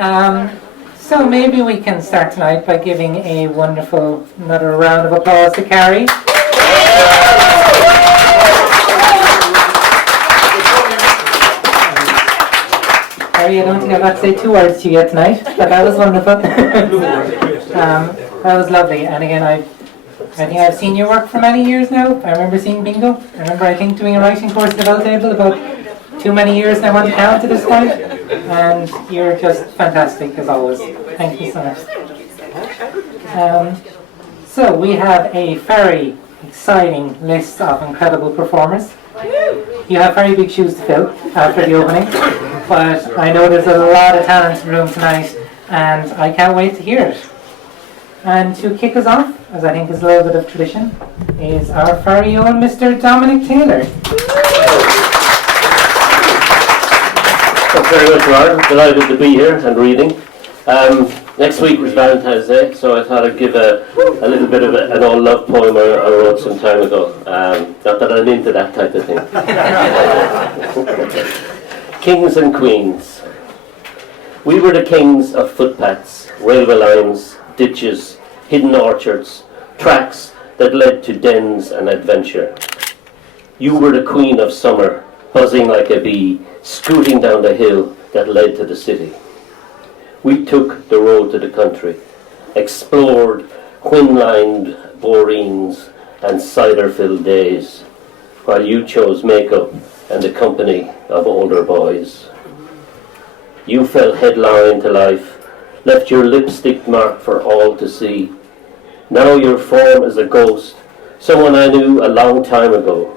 So maybe we can start tonight by giving another round of applause to Carrie. Carrie, I don't think I got to say 2 words to you yet tonight, but that was wonderful. That was lovely. And again, I think I've seen your work for many years now. I remember seeing Bingo. I remember, doing a writing course at Table about too many years, and I want to count to this point. And you're just fantastic as always. Thank you so much. So we have a very exciting list of incredible performers. You have very big shoes to fill after the opening, but I know there's a lot of talent in the room tonight, and I can't wait to hear it. And to kick us off, as I think is a little bit of tradition, is our very own Mr. Dominic Taylor. Thanks very much, Ryan. Delighted to be here and reading. Next week was Valentine's Day, so I thought I'd give a little bit of an all-love poem I wrote some time ago. Not that I'm into that type of thing. Kings and Queens. We were the kings of footpaths, railway lines, ditches, hidden orchards, tracks that led to dens and adventure. You were the queen of summer, buzzing like a bee, scooting down the hill that led to the city. We took the road to the country, explored quin-lined boreens and cider-filled days, while you chose makeup and the company of older boys. You fell headlong into life, left your lipstick mark for all to see. Now your form is a ghost, someone I knew a long time ago,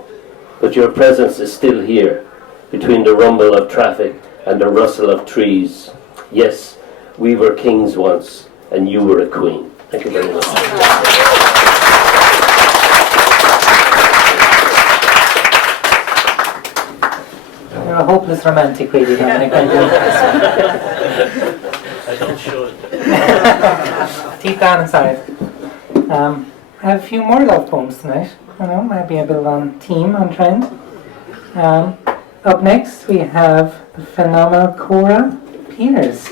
but your presence is still here, between the rumble of traffic and the rustle of trees. Yes, we were kings once, and you were a queen. Thank you very much. You're a hopeless romantic, really, Dominic. I don't show it. Deep down inside. I have a few more love poems tonight. Maybe a bit on theme, on trend. Up next, we have the phenomenal Cora Peters.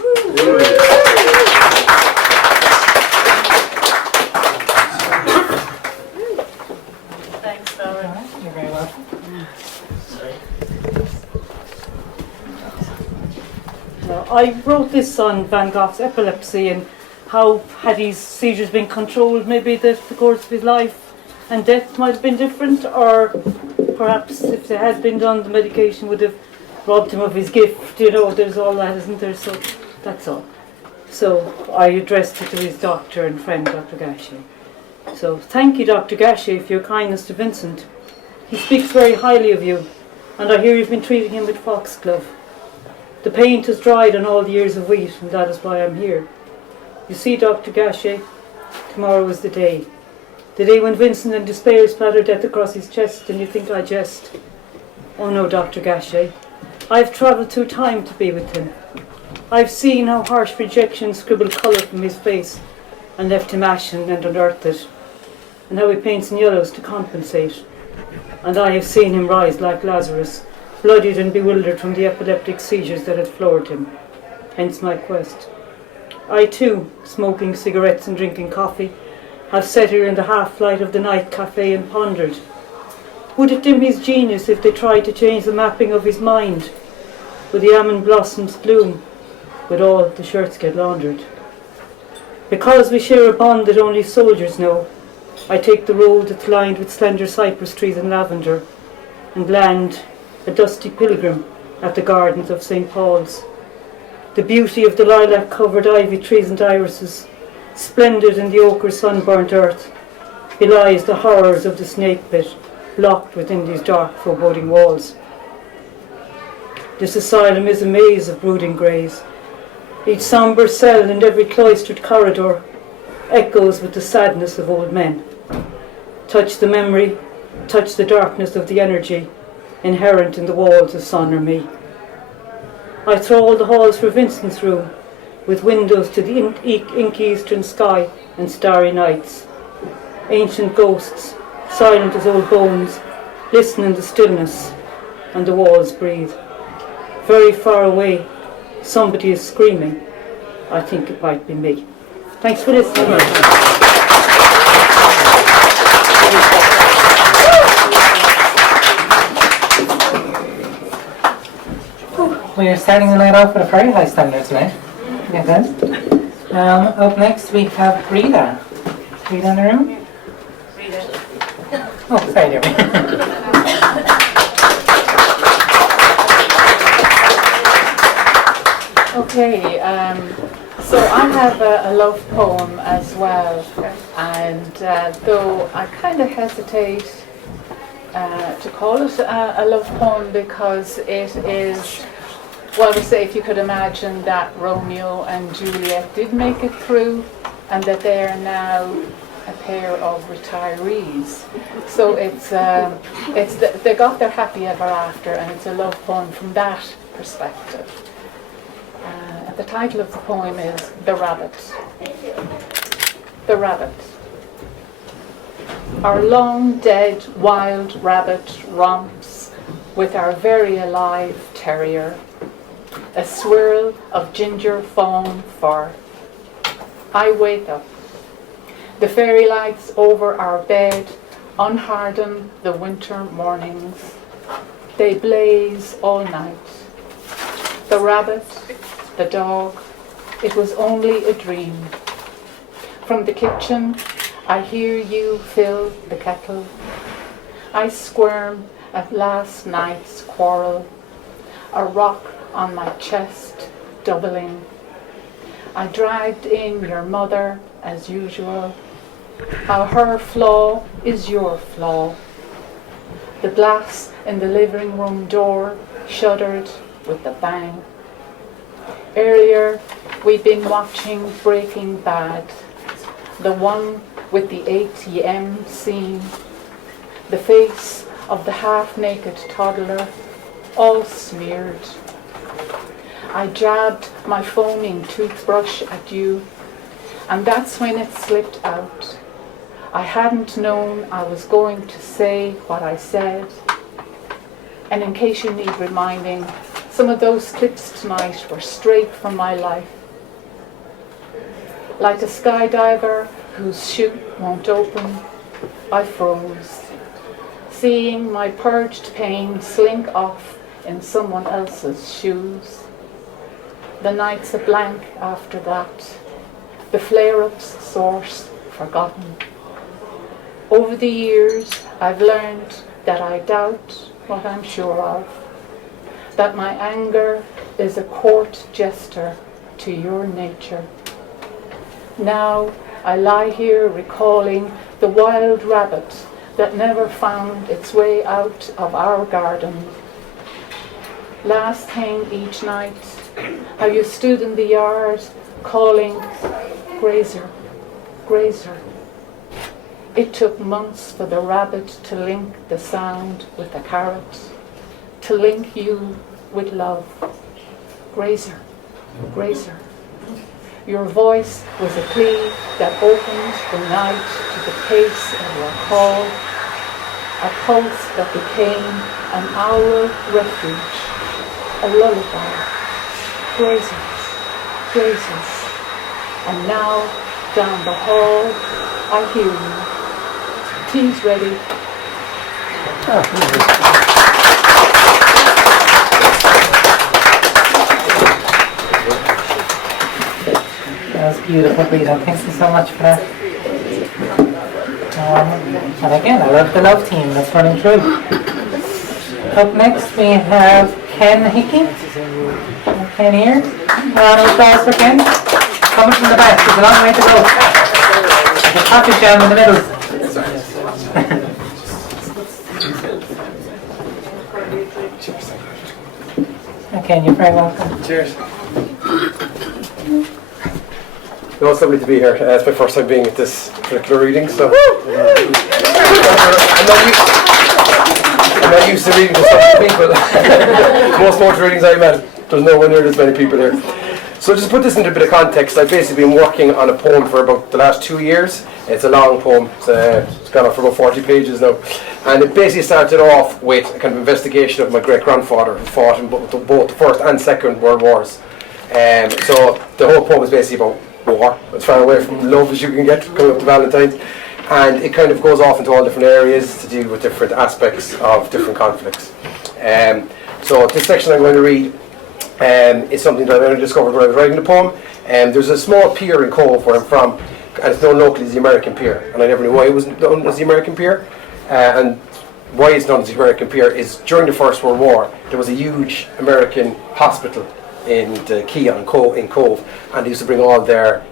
Thanks, Sarah. You're very welcome. I wrote this on Van Gogh's epilepsy and how, had his seizures been controlled, maybe the course of his life and death might have been different, or perhaps if they had been done, the medication would have robbed him of his gift. There's all that, isn't there? So that's all. So I addressed it to his doctor and friend, Dr. Gachet. So thank you, Dr. Gachet, for your kindness to Vincent. He speaks very highly of you, and I hear you've been treating him with foxglove. The paint has dried on all the years of wheat, and that is why I'm here. You see, Dr. Gachet, tomorrow is the day. The day when Vincent in despair splattered death across his chest, and you think I jest. Oh no, Dr. Gachet. I've travelled through time to be with him. I've seen how harsh rejection scribbled colour from his face and left him ashen and unearthed, and how he paints in yellows to compensate. And I have seen him rise like Lazarus, bloodied and bewildered from the epileptic seizures that had floored him. Hence my quest. I too, smoking cigarettes and drinking coffee, have sat here in the half-light of the night cafe and pondered. Would it dim his genius if they tried to change the mapping of his mind? Would the almond blossoms bloom? Would all the shirts get laundered? Because we share a bond that only soldiers know, I take the road that's lined with slender cypress trees and lavender, and land, a dusty pilgrim, at the gardens of St. Paul's. The beauty of the lilac-covered ivy trees and irises, splendid in the ochre sunburnt earth, belies the horrors of the snake pit, locked within these dark foreboding walls. This asylum is a maze of brooding greys. Each sombre cell and every cloistered corridor echoes with the sadness of old men. Touch the memory, touch the darkness of the energy inherent in the walls of son or me. I trawl the halls for Vincent's room, with windows to the inky eastern sky and starry nights. Ancient ghosts, silent as old bones, listen in the stillness, and the walls breathe. Very far away, somebody is screaming, I think it might be me. Thanks for listening. We're starting the night off with a very high standard tonight. Yeah, good. Up next we have Rita. Rita in the room? Rita. Oh, sorry, dear. Okay, so I have a love poem as well, and though I kind of hesitate to call it a love poem because it is, well, we say if you could imagine that Romeo and Juliet did make it through and that they are now a pair of retirees. So they got their happy ever after, and it's a love poem from that perspective. The title of the poem is The Rabbit. The Rabbit. Our long dead wild rabbit romps with our very alive terrier, a swirl of ginger foam fur. I wake up. The fairy lights over our bed unharden the winter mornings. They blaze all night. The rabbit, the dog, it was only a dream. From the kitchen, I hear you fill the kettle. I squirm at last night's quarrel, a rock on my chest, doubling. I dragged in your mother, as usual. How her flaw is your flaw. The glass in the living room door shuddered with a bang. Earlier, we'd been watching Breaking Bad, the one with the ATM scene, the face of the half-naked toddler, all smeared. I jabbed my foaming toothbrush at you, and that's when it slipped out. I hadn't known I was going to say what I said. And in case you need reminding, some of those clips tonight were straight from my life. Like a skydiver whose chute won't open, I froze, seeing my purged pain slink off in someone else's shoes. The night's a blank after that, the flare-up's source forgotten. Over the years, I've learned that I doubt what I'm sure of, that my anger is a court jester to your nature. Now I lie here recalling the wild rabbit that never found its way out of our garden. Last thing each night, how you stood in the yard calling, grazer, grazer. It took months for the rabbit to link the sound with the carrot, to link you with love. Grazer, grazer. Your voice was a plea that opened the night to the pace of your call, a pulse that became an hour refuge, a lullaby. Grazers, grazers. And now, down the hall, I hear you. Tea's ready. That was beautiful, Rita. Thank you so much for that. And again, I love the love team that's running through. Up next we have Ken Hickey. Ken here. Round of applause for Ken. Coming from the back, there's a long way to go. There's a traffic jam in the middle. Okay, you're very welcome. Cheers. No, it's lovely to be here. It's my first time being at this particular reading, so I'm not used to reading to so many people. Most poetry readings I've had, there's nowhere near as many people here. So just to put this into a bit of context, I've basically been working on a poem for about the last 2 years. It's a long poem. It's gone on for about 40 pages now. And it basically started off with a kind of investigation of my great-grandfather who fought in both the First and Second World Wars. So the whole poem is basically about war, as far away from love as you can get, coming up to Valentine's. And it kind of goes off into all different areas to deal with different aspects of different conflicts. So this section I'm going to read is something that I only discovered when I was writing the poem. There's a small pier in Cove where I'm from, and it's known locally as the American Pier. And I never knew why it was known as the American Pier. And why it's known as the American Pier is during the First World War, there was a huge American hospital in the quay in Cove, and they used to bring all their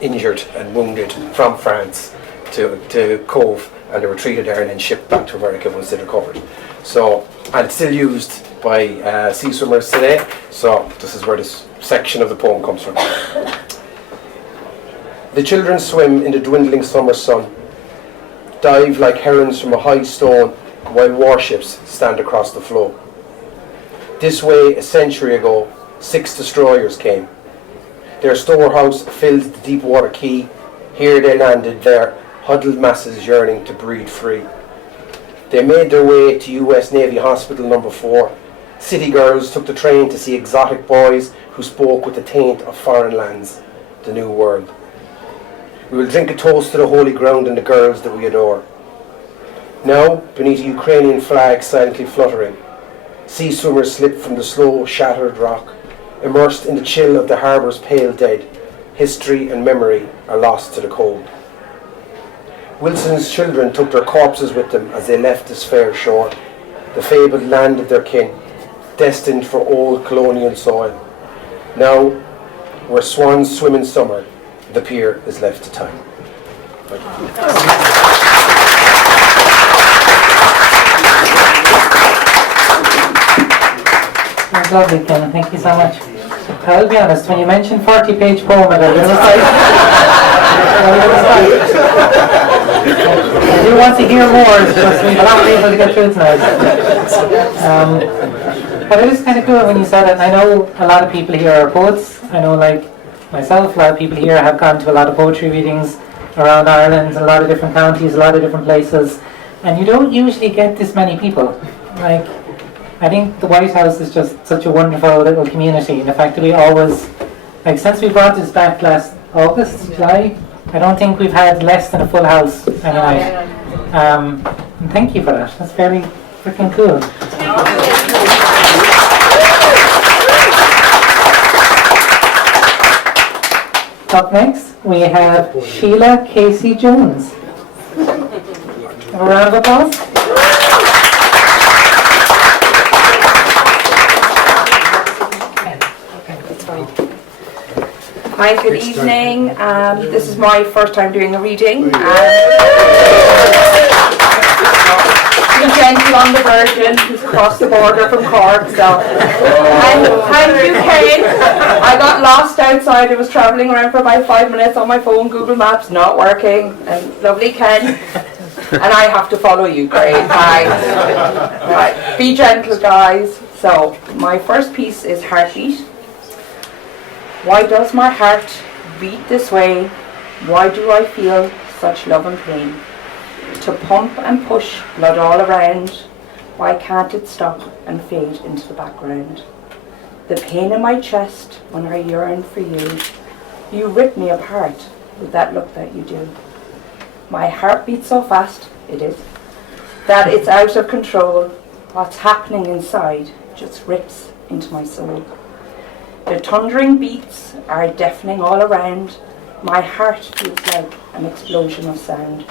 injured and wounded from France to Cove, and they were treated there and then shipped back to America once they recovered. So, and it's still used by sea swimmers today. So this is where this section of the poem comes from. The children swim in the dwindling summer sun, dive like herons from a high stone, while warships stand across the floe. This way, a century ago, 6 destroyers came. Their storehouse filled the deep water quay. Here they landed, their huddled masses yearning to breathe free. They made their way to US Navy Hospital number 4. City girls took the train to see exotic boys who spoke with the taint of foreign lands, the new world. We will drink a toast to the holy ground and the girls that we adore. Now, beneath a Ukrainian flag silently fluttering, sea swimmers slip from the slow, shattered rock. Immersed in the chill of the harbour's pale dead, history and memory are lost to the cold. Wilson's children took their corpses with them as they left this fair shore, the fabled land of their kin, destined for old colonial soil. Now, where swans swim in summer, the pier is left to time. That's lovely, Ken. Thank you so much. I'll be honest, when you mentioned 40-page poem, I do want to hear more, because we have a lot of people to get through tonight. But it is kind of cool when you said it. I know a lot of people here are poets. I know, like myself, a lot of people here have gone to a lot of poetry readings around Ireland, a lot of different counties, a lot of different places, and you don't usually get this many people. Like, I think the Whitehouse is just such a wonderful little community, and the fact that we always, like, since we brought this back last August, July, I don't think we've had less than a full house any night. And thank you for that. That's very freaking cool. Up next, we have Sheila Casey Jones. A round of applause. Hi, good evening. This is my first time doing a reading. Be gentle on the virgin who's across the border from Cork. So, and thank you, Ken. I got lost outside. I was travelling around for about 5 minutes on my phone. Google Maps not working. And lovely Ken. And I have to follow you. Great. Thanks. Right. Be gentle, guys. So, my first piece is Heartbeat. Why does my heart beat this way? Why do I feel such love and pain? To pump and push blood all around, why can't it stop and fade into the background? The pain in my chest when I yearn for you, you rip me apart with that look that you do. My heart beats so fast, it is, that it's out of control. What's happening inside just rips into my soul. The thundering beats are deafening all around. My heart feels like an explosion of sound.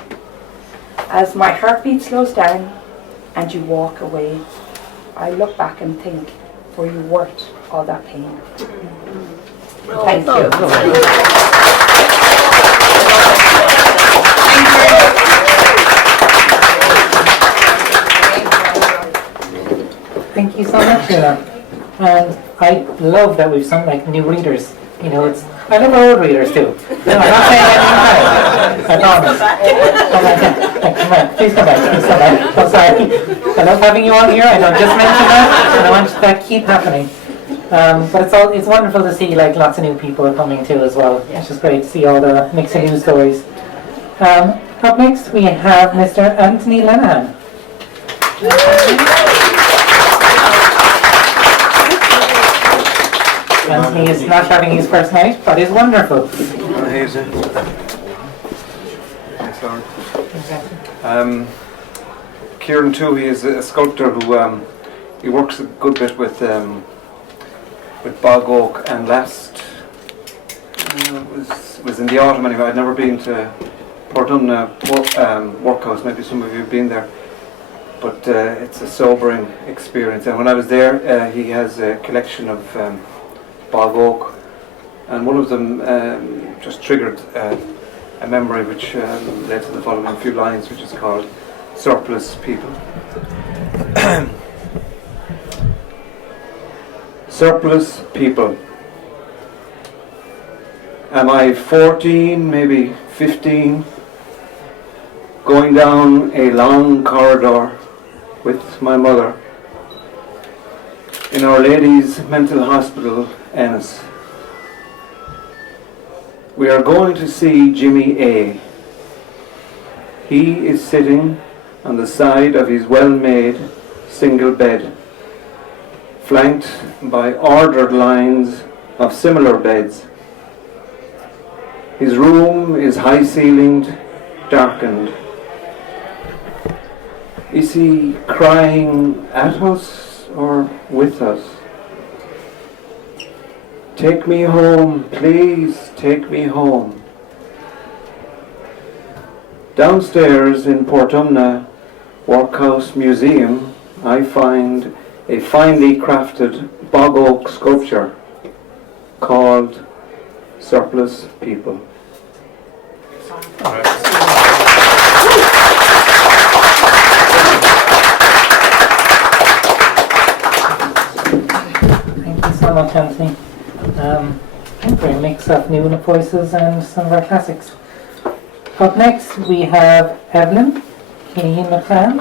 As my heartbeat slows down and you walk away, I look back and think, were you worth all that pain? Thank you. Thank you so much, Sheila. And I love that we've some like new readers. You know, it's I love old readers too. No, I'm not saying anything bad. I promise. Come back. Come back. Please come back. Please come back. I'm sorry. I love having you all here. I know just mentioned that, and I want that to keep happening. But it's wonderful to see like lots of new people coming too as well. It's just great to see all the mix of news stories. Up next we have Mr. Anthony Lenahan. Anthony is not having his first night, but is wonderful. Thanks, Lauren. Kieran too, he is a sculptor who he works a good bit with bog oak, and last was in the autumn anyway. I'd never been to Portdunna Workhouse, maybe some of you have been there, but it's a sobering experience. And when I was there, he has a collection of bog oak, and one of them just triggered a memory which led to the following few lines, which is called Surplus People. Surplus people. Am I 14, maybe 15, going down a long corridor with my mother in Our Lady's Mental Hospital, Ennis. We are going to see Jimmy A. He is sitting on the side of his well-made single bed, flanked by ordered lines of similar beds. His room is high-ceilinged, darkened. Is he crying at us or with us? Take me home, please take me home. Downstairs in Portdunna Workhouse Museum, I find a finely crafted bog oak sculpture called Surplus People. Thank you so much, Anthony. For a mix of new voices and some of our classics. Up next we have Evelyn Keane McLean.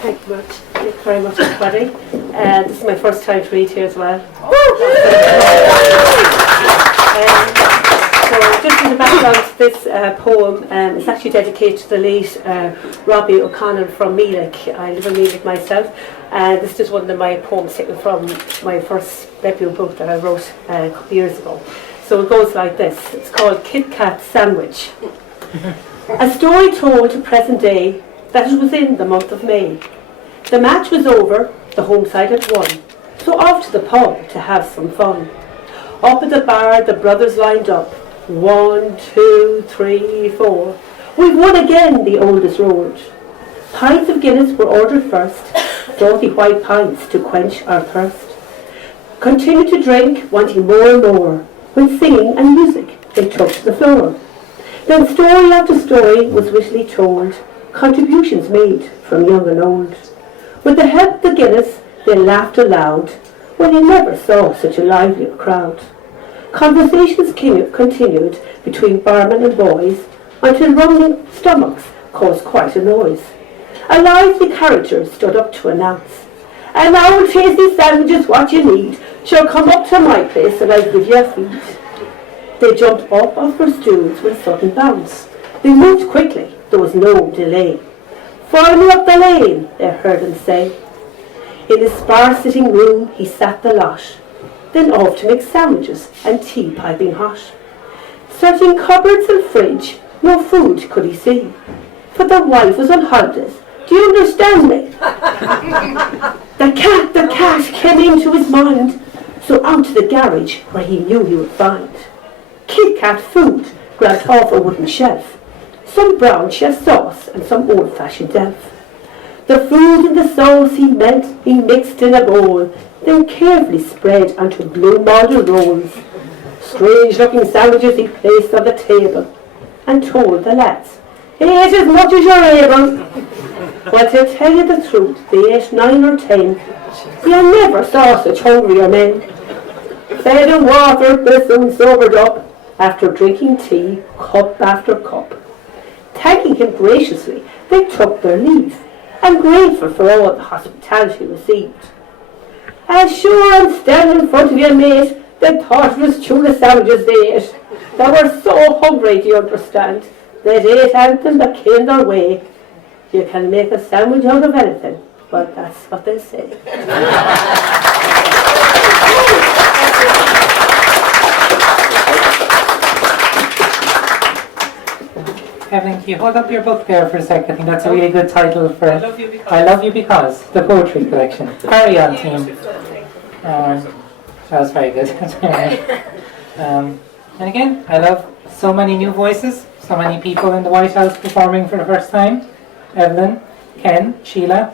Thank you very much, everybody. This is my first time to read here as well. So just in the background to this poem, it's actually dedicated to the late Robbie O'Connell from Limerick. I live in Limerick myself, and this is one of my poems taken from my first debut book that I wrote a couple of years ago. So it goes like this. It's called Kit Kat Sandwich. A story told to present day that it was in the month of May. The match was over, the home side had won, so off to the pub to have some fun. Up at the bar the brothers lined up, 1, 2, 3, 4. We've won again, the oldest roared. Pints of Guinness were ordered first, salty white pints to quench our thirst. Continued to drink, wanting more and more, when singing and music they took to the floor. Then story after story was wittily told, contributions made from young and old. With the help of the Guinness, they laughed aloud, when you never saw such a lively crowd. Conversations continued between barman and boys, until rumbling stomachs caused quite a noise. A lively character stood up to announce, "And now tasty sandwiches what you need, shall come up to my place and I'll give you a feed." They jumped up off their stools with a sudden bounce. They moved quickly, there was no delay. "Follow me up the lane," they heard him say. In his sparse sitting room he sat the lot, then off to make sandwiches and tea piping hot. Searching cupboards and fridge, no food could he see, for the wife was on holidays. Do you understand me? The cat came into his mind, so out to the garage where he knew he would find Kit Kat food grabbed off a wooden shelf, some brown chef sauce and some old-fashioned elf. The food and the sauce he mixed in a bowl, then carefully spread onto blue model rolls. Strange-looking sandwiches he placed on the table, and told the lads, "Eat as much as you're able." But to tell you the truth, they ate 9 or 10. You never saw such hungrier men. Fed and watered, they soon sobered up, after drinking tea, cup after cup. Thanking him graciously, they took their leave, and grateful for all the hospitality received. "As sure I'm standing in front of you, mate, they thought it was tuna sandwiches they ate. They were so hungry, do you understand? There's 8 anthem that came their way. You can make a sandwich out of anything, but that's what they say. Evelyn, can you hold up your book there for a sec? I think that's a really good title for it. I Love You Because, the poetry collection. Very on theme. That was very good. And again, I love so many new voices, so many people in the Whitehouse performing for the first time. Evelyn, Ken, Sheila,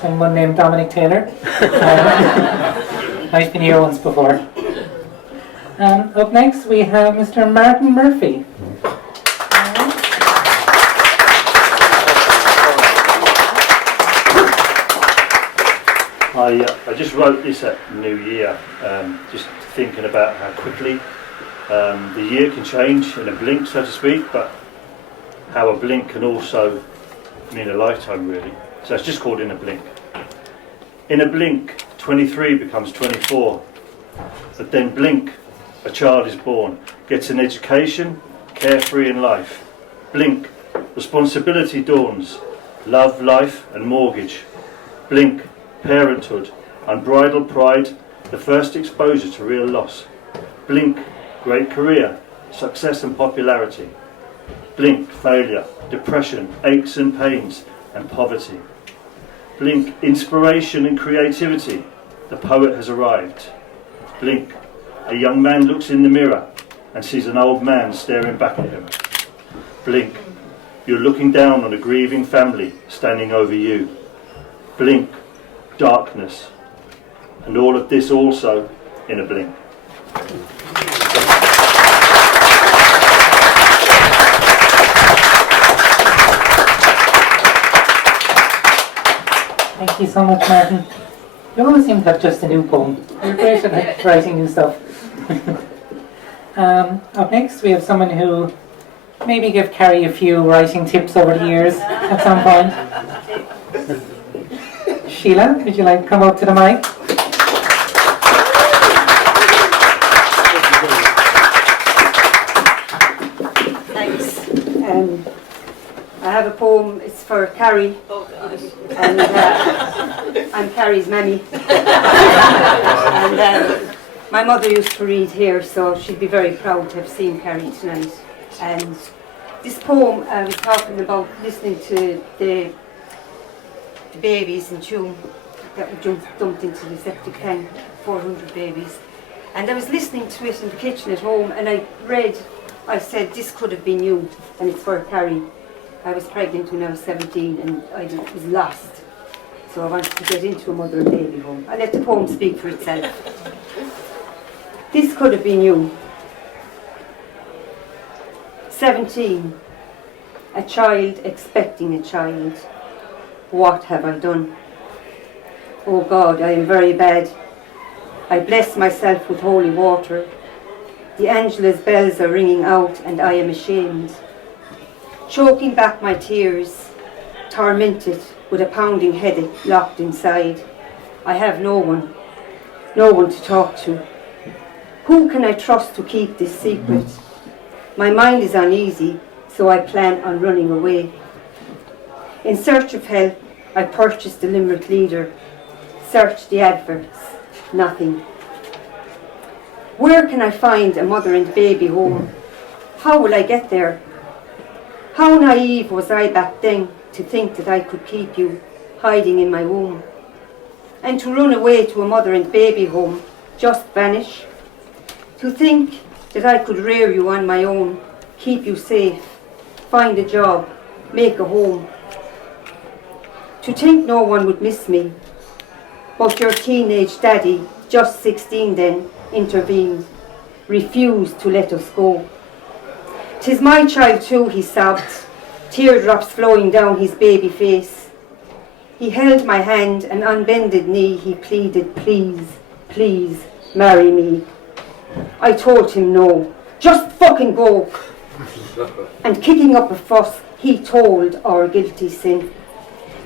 someone named Dominic Taylor. I've been here once before. Up next we have Mr. Martin Murphy. I just wrote this at New Year, just thinking about how quickly the year can change in a blink, so to speak, but how a blink can also mean a lifetime, really. So it's just called In a Blink. In a blink, 23 becomes 24, but then blink, a child is born, gets an education, carefree in life. Blink, responsibility dawns, love, life and mortgage. Blink, parenthood, unbridled pride, the first exposure to real loss. Blink, great career, success and popularity. Blink, failure, depression, aches and pains, and poverty. Blink, inspiration and creativity, the poet has arrived. Blink, a young man looks in the mirror and sees an old man staring back at him. Blink, you're looking down on a grieving family standing over you. Blink, darkness, and all of this also in a blink. Thank you so much, Martin. You always seem to have just a new poem. You're great at writing new stuff. Up next we have someone who maybe gave Carrie a few writing tips over the years at some point. Sheila, would you like to come up to the mic? Thanks. I have a poem, it's for Carrie, and I'm Carrie's mammy. And my mother used to read here, so she'd be very proud to have seen Carrie tonight. And this poem, I was talking about listening to the babies in June that were dumped into the septic tank, 400 babies. And I was listening to it in the kitchen at home, and I said, this could have been you, and it's for Carrie. I was pregnant when I was 17 and I was lost. So I wanted to get into a mother and baby home. I let the poem speak for itself. This could have been you. 17. A child expecting a child. What have I done? Oh God, I am very bad. I bless myself with holy water. The Angela's bells are ringing out and I am ashamed. Choking back my tears, tormented with a pounding headache locked inside. I have no one to talk to. Who can I trust to keep this secret? My mind is uneasy, so I plan on running away. In search of help, I purchased the Limerick Leader, searched the adverts, nothing. Where can I find a mother and baby home? How will I get there? How naive was I back then to think that I could keep you hiding in my womb? And to run away to a mother and baby home, just vanish? To think that I could rear you on my own, keep you safe, find a job, make a home? To think no one would miss me, but your teenage daddy, just 16 then, intervened, refused to let us go. 'Tis my child too, he sobbed, teardrops flowing down his baby face. He held my hand and on bended knee he pleaded, please, please, marry me. I told him no, just fucking go. And kicking up a fuss, he told our guilty sin.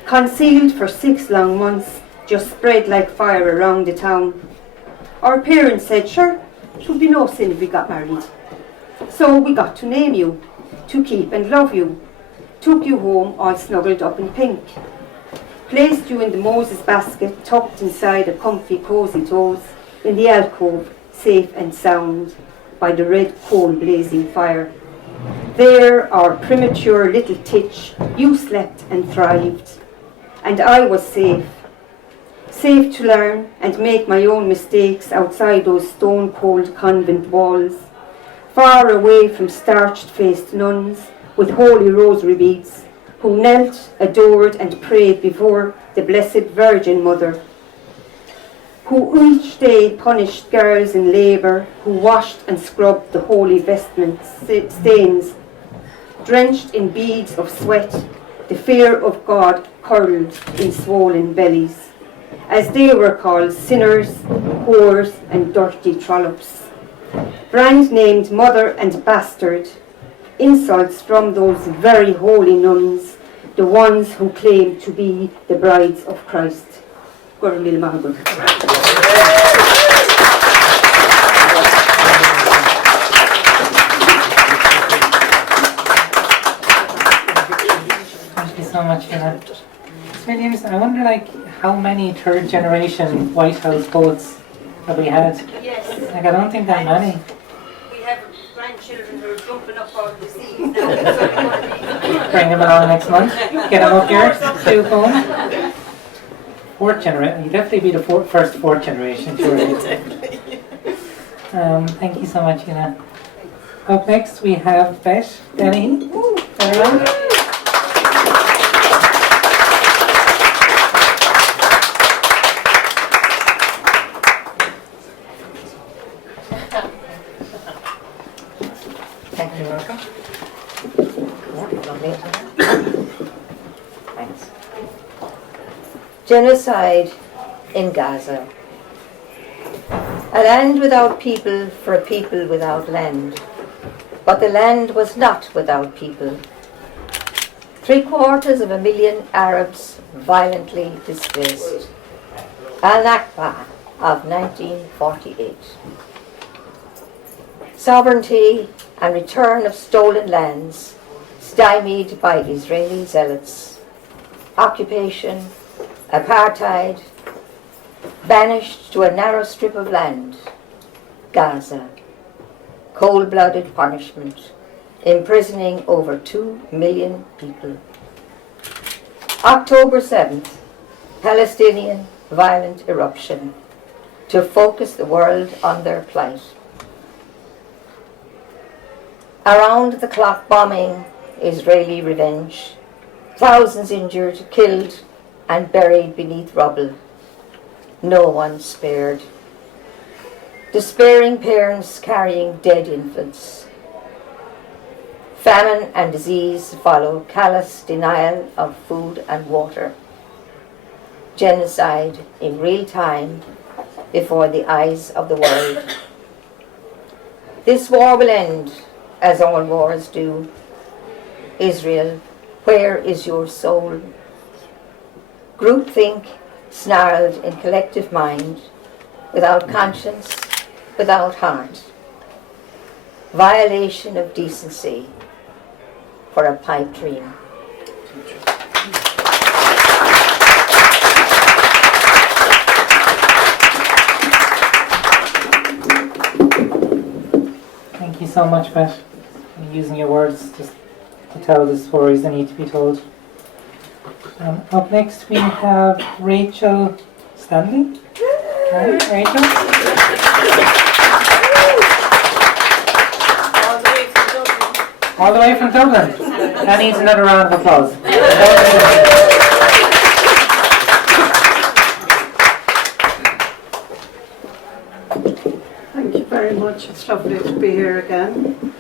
Concealed for 6 long months, just spread like fire around the town. Our parents said, sure, it would be no sin if we got married. So we got to name you. to keep and love you, took you home all snuggled up in pink, placed you in the Moses basket tucked inside a comfy cosy toes in the alcove, safe and sound by the red coal blazing fire. There, our premature little titch, you slept and thrived, and I was safe. Safe to learn and make my own mistakes outside those stone-cold convent walls, far away from starched-faced nuns with holy rosary beads, who knelt, adored and prayed before the Blessed Virgin Mother, who each day punished girls in labour, who washed and scrubbed the holy vestment stains. Drenched in beads of sweat, the fear of God curled in swollen bellies, as they were called sinners, whores and dirty trollops. Brand named mother and bastard, insults from those very holy nuns, the ones who claim to be the brides of Christ. Gurmil Mahagud. Thank you so much for that. Ms. Williams, I wonder how many third generation Whitehouse poets have we had? Yes. I don't think that many. We have grandchildren who are jumping up out of the seas now. Bring them along next month. Get them up here, do home. Fourth generation. You definitely be the first fourth generation, surely. Thank you so much, Ina. Up next we have Beth Denny. Thank you. Welcome. Thanks. Genocide in Gaza. A land without people for a people without land. But the land was not without people. 750,000 Arabs violently displaced. Al-Nakba of 1948. Sovereignty and return of stolen lands stymied by Israeli zealots. Occupation, apartheid, banished to a narrow strip of land, Gaza. Cold-blooded punishment, imprisoning over 2 million people. October 7th, Palestinian violent eruption to focus the world on their plight. Around-the-clock bombing, Israeli revenge. Thousands injured, killed, and buried beneath rubble. No one spared. Despairing parents carrying dead infants. Famine and disease follow callous denial of food and water. Genocide in real time before the eyes of the world. This war will end, as all wars do. Israel, where is your soul? Groupthink snarled in collective mind, without conscience, without heart. Violation of decency for a pipe dream. Thank you so much, Beth, for using your words just to tell the stories that need to be told. Up next we have Rachel Stanley. Hi, Rachel. All the way from Dublin. That needs another round of applause. Thank you very much. It's lovely to be here again.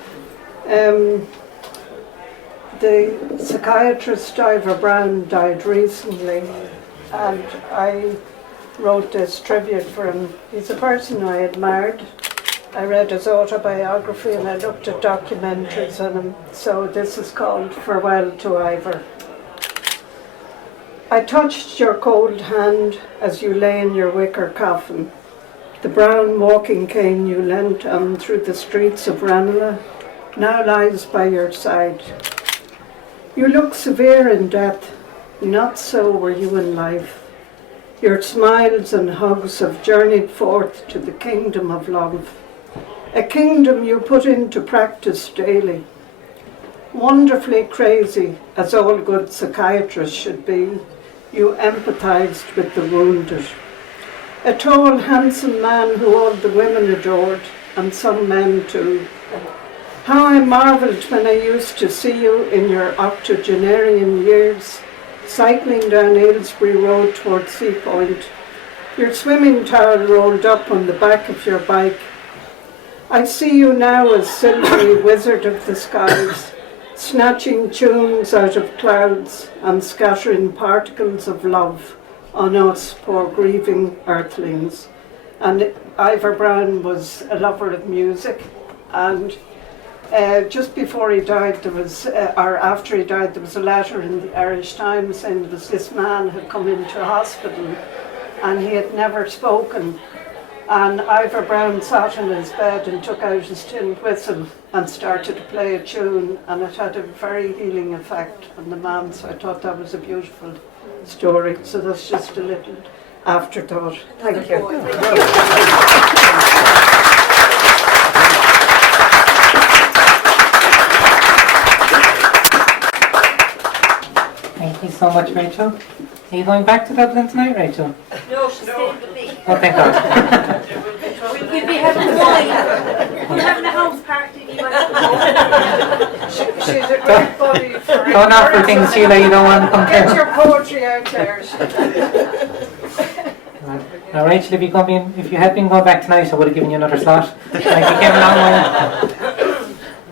The psychiatrist Ivor Brown died recently, and I wrote this tribute for him. He's a person I admired. I read his autobiography and I looked at documentaries on him, so this is called Farewell to Ivor. I touched your cold hand as you lay in your wicker coffin, the brown walking cane you leant on through the streets of Ranelagh, now lies by your side. You look severe in death, not so were you in life. Your smiles and hugs have journeyed forth to the kingdom of love, a kingdom you put into practice daily. Wonderfully crazy, as all good psychiatrists should be, you empathised with the wounded. A tall, handsome man who all the women adored, and some men too. How I marvelled when I used to see you in your octogenarian years, cycling down Aylesbury Road towards Sea Point, your swimming towel rolled up on the back of your bike. I see you now as silvery wizard of the skies, snatching tunes out of clouds and scattering particles of love on us poor grieving earthlings. And Ivor Browne was a lover of music, and just before he died, or after he died, there was a letter in the Irish Times saying there was this man had come into hospital and he had never spoken. And Ivor Browne sat in his bed and took out his tin whistle and started to play a tune, and it had a very healing effect on the man, so I thought that was a beautiful story. So that's just a little afterthought. Thank you. Thank you so much, Rachel. Are you going back to Dublin tonight, Rachel? No, she's staying with me. Oh, thank God. We'll be having wine. We're having a house party. You want to come? She's a great body for it. Don't offer things, Sheila, you don't want to come Get to. your poetry out there. Now, Rachel, if you had been going back tonight, I would have given you another slot. Like you came a long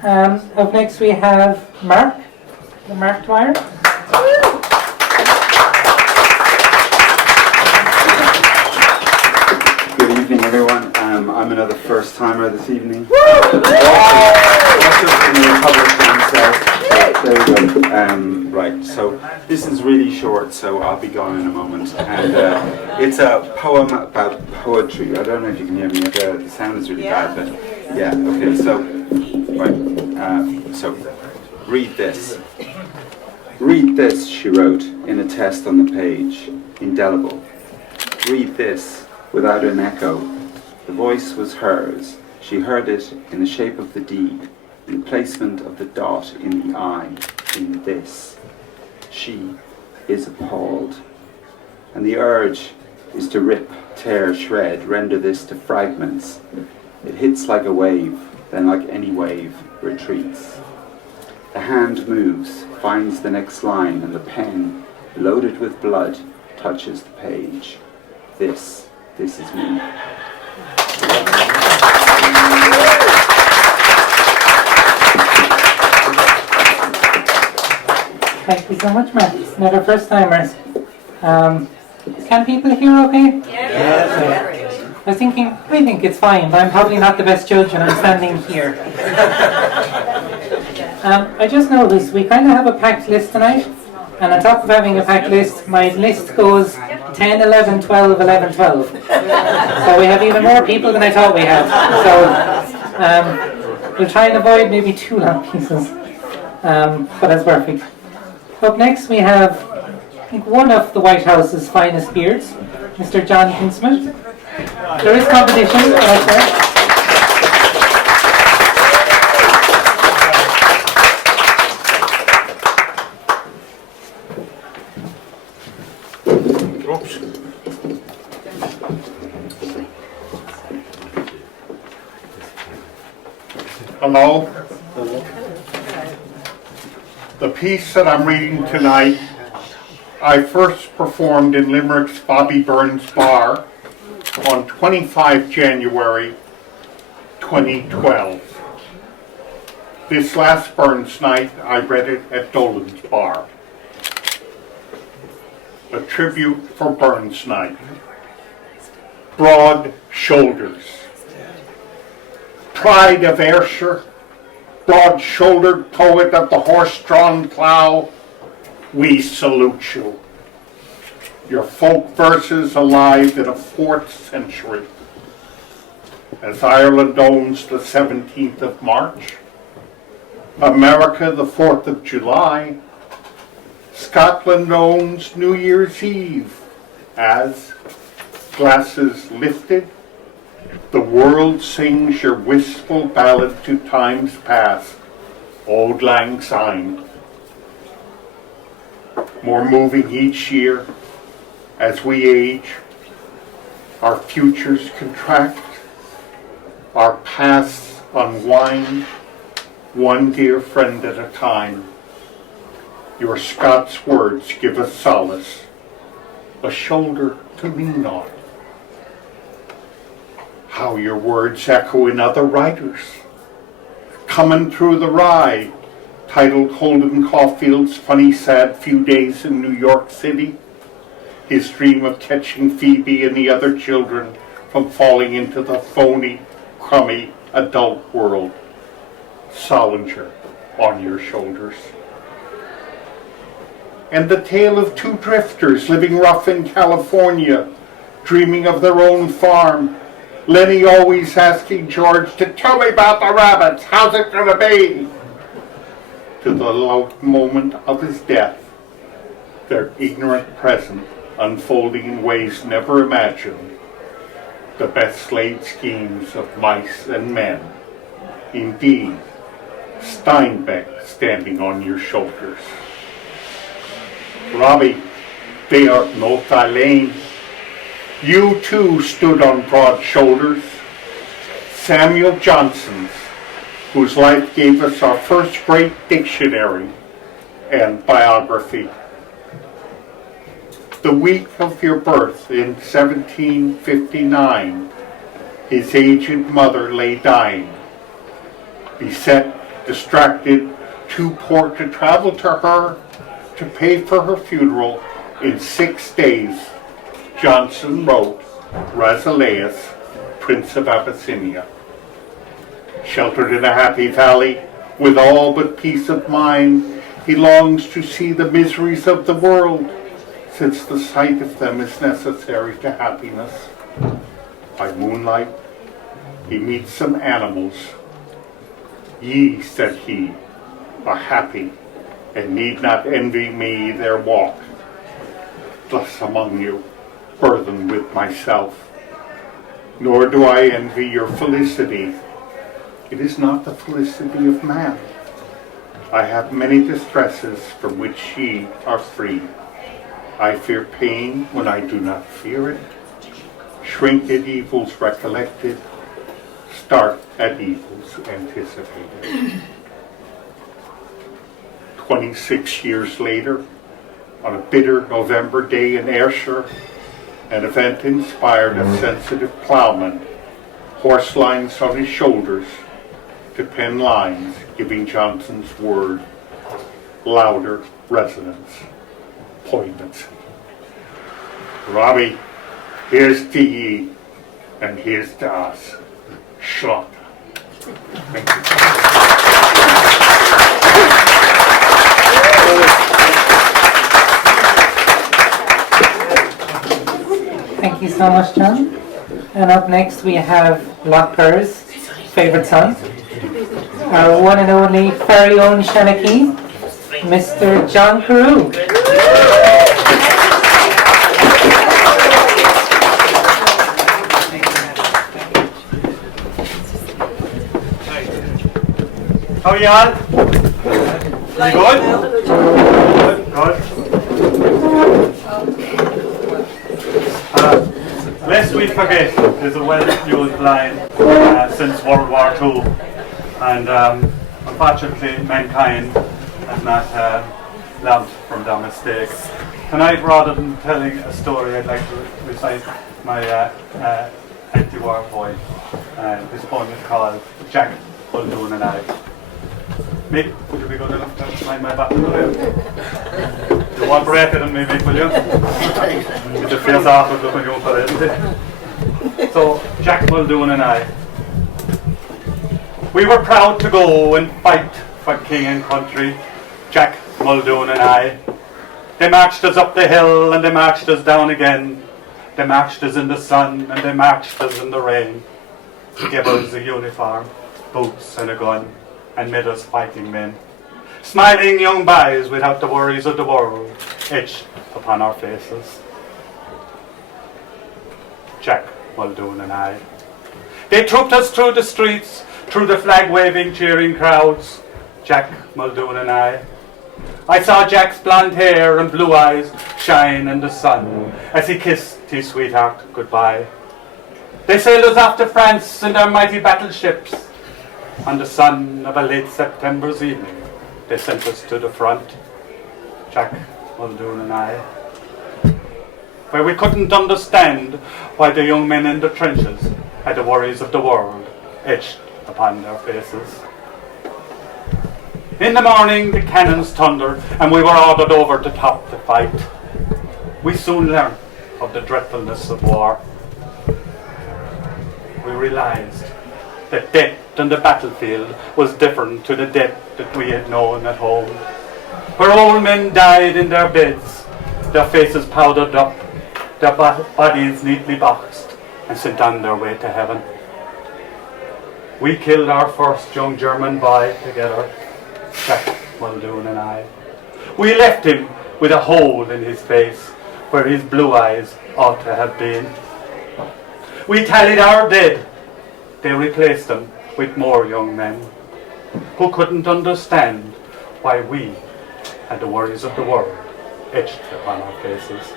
way. Up next we have Mark Dwyer. Good evening, everyone. I'm another first timer this evening. There we go. Right, so this is really short, so I'll be gone in a moment. And it's a poem about poetry. I don't know if you can hear me. The sound is really bad, but yeah. Okay, so right. So read this. Read this, she wrote in a test on the page, indelible. Read this without an echo. The voice was hers. She heard it in the shape of the D, in placement of the dot in the I, in this. She is appalled. And the urge is to rip, tear, shred, render this to fragments. It hits like a wave, then like any wave, retreats. The hand moves, finds the next line, and the pen, loaded with blood, touches the page. This is me. Thank you so much, Matt. Another first timers. Can people hear okay? Yes. I think it's fine, but I'm probably not the best judge and I'm standing here. I just noticed we kind of have a packed list tonight, and on top of having a packed list, my list goes 10, 11, 12, 11, 12. So we have even more people than I thought we had. So we'll try and avoid maybe 2 long pieces, but that's perfect. Up next we have, I think, one of the Whitehouse's finest beards, Mr. John Hinsmith. There is competition, but that's right. Hello. The piece that I'm reading tonight, I first performed in Limerick's Bobby Burns Bar on 25 January 2012. This last Burns night, I read it at Dolan's Bar. A tribute for Burns night. Broad shoulders. Pride of Ayrshire, broad-shouldered poet of the horse-drawn plough, we salute you. Your folk verses alive in a 4th century. As Ireland owns the 17th of March, America the 4th of July. Scotland owns New Year's Eve as, glasses lifted, the world sings your wistful ballad to times past, Auld Lang Syne. More moving each year as we age, our futures contract, our pasts unwind, one dear friend at a time. Your Scots words give us solace, a shoulder to lean on. How your words echo in other writers. Coming Through the Rye, titled Holden Caulfield's funny sad few days in New York City. His dream of catching Phoebe and the other children from falling into the phony, crummy adult world. Solinger on your shoulders. And the tale of two drifters living rough in California, dreaming of their own farm. Lenny always asking George to tell me about the rabbits, how's it gonna be? To the low moment of his death, their ignorant present unfolding in ways never imagined, the best laid schemes of mice and men. Indeed, Steinbeck standing on your shoulders. Robbie, they are not thy lane. You too stood on broad shoulders. Samuel Johnson's, whose life gave us our first great dictionary and biography. The week of your birth in 1759, his aged mother lay dying. Beset, distracted, too poor to travel to her, to pay for her funeral in 6 days, Johnson wrote Rasaleus, Prince of Abyssinia. Sheltered in a happy valley, with all but peace of mind, he longs to see the miseries of the world, since the sight of them is necessary to happiness. By moonlight, he meets some animals. Ye, said he, are happy, and need not envy me their walk. Thus among you, burthened with myself. Nor do I envy your felicity. It is not the felicity of man. I have many distresses from which ye are free. I fear pain when I do not fear it, shrink at evils recollected, start at evils anticipated. 26 years later, on a bitter November day in Ayrshire, an event inspired a sensitive ploughman, horse lines on his shoulders, to pen lines giving Johnson's word louder resonance, poignancy. Robbie, here's to ye, and here's to us. Schlock. Thank you. Thank you so much, John. And up next we have Lochper's favourite son, our one and only very own Shanachie, Mr. John Carew. How are you all? You good? Good. Lest we forget, there's a well-used line since World War II, and unfortunately mankind has not learned from their mistakes. Tonight, rather than telling a story, I'd like to recite my anti-war poem. This poem is called Jack, Muldoon and I. Mick, would you be good enough to find my battle? You want breath in me, Mick, will you? It just feels awful looking you for it, isn't it? So, Jack Muldoon and I. We were proud to go and fight for king and country, Jack Muldoon and I. They marched us up the hill and they marched us down again. They marched us in the sun and they marched us in the rain. They gave us a uniform, boots and a gun. and made us fighting men. Smiling young boys without the worries of the world etched upon our faces. Jack Muldoon and I. They trooped us through the streets, through the flag-waving, cheering crowds. Jack Muldoon and I. I saw Jack's blonde hair and blue eyes shine in the sun as he kissed his sweetheart goodbye. They sailed us off to France in their mighty battleships. On the sun of a late September's evening, they sent us to the front, Jack Muldoon and I, where we couldn't understand why the young men in the trenches had the worries of the world etched upon their faces. In the morning, the cannons thundered, and we were ordered over to top the fight. We soon learned of the dreadfulness of war. We realized that death on the battlefield was different to the death that we had known at home, where old men died in their beds, their faces powdered up, their bodies neatly boxed, and sent on their way to heaven. We killed our first young German boy together, Jack Muldoon and I. We left him with a hole in his face where his blue eyes ought to have been. We tallied our dead. They replaced them with more young men who couldn't understand why we had the worries of the world etched upon our faces.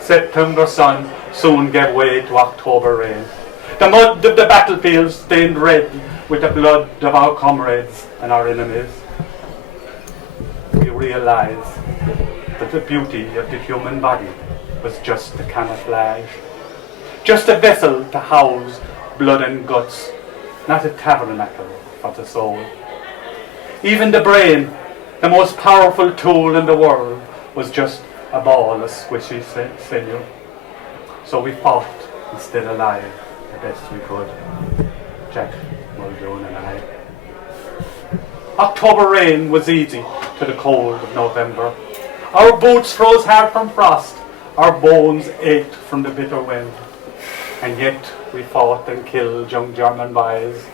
September sun soon gave way to October rain. The mud of the battlefield stained red with the blood of our comrades and our enemies. We realized that the beauty of the human body was just a camouflage, just a vessel to house blood and guts, not a tabernacle for the soul. Even the brain, the most powerful tool in the world, was just a ball of squishy sinew. So we fought and stayed alive the best we could, Jack Muldoon and I. October rain was easy to the cold of November. Our boots froze hard from frost, our bones ached from the bitter wind. And yet we fought and killed young German boys,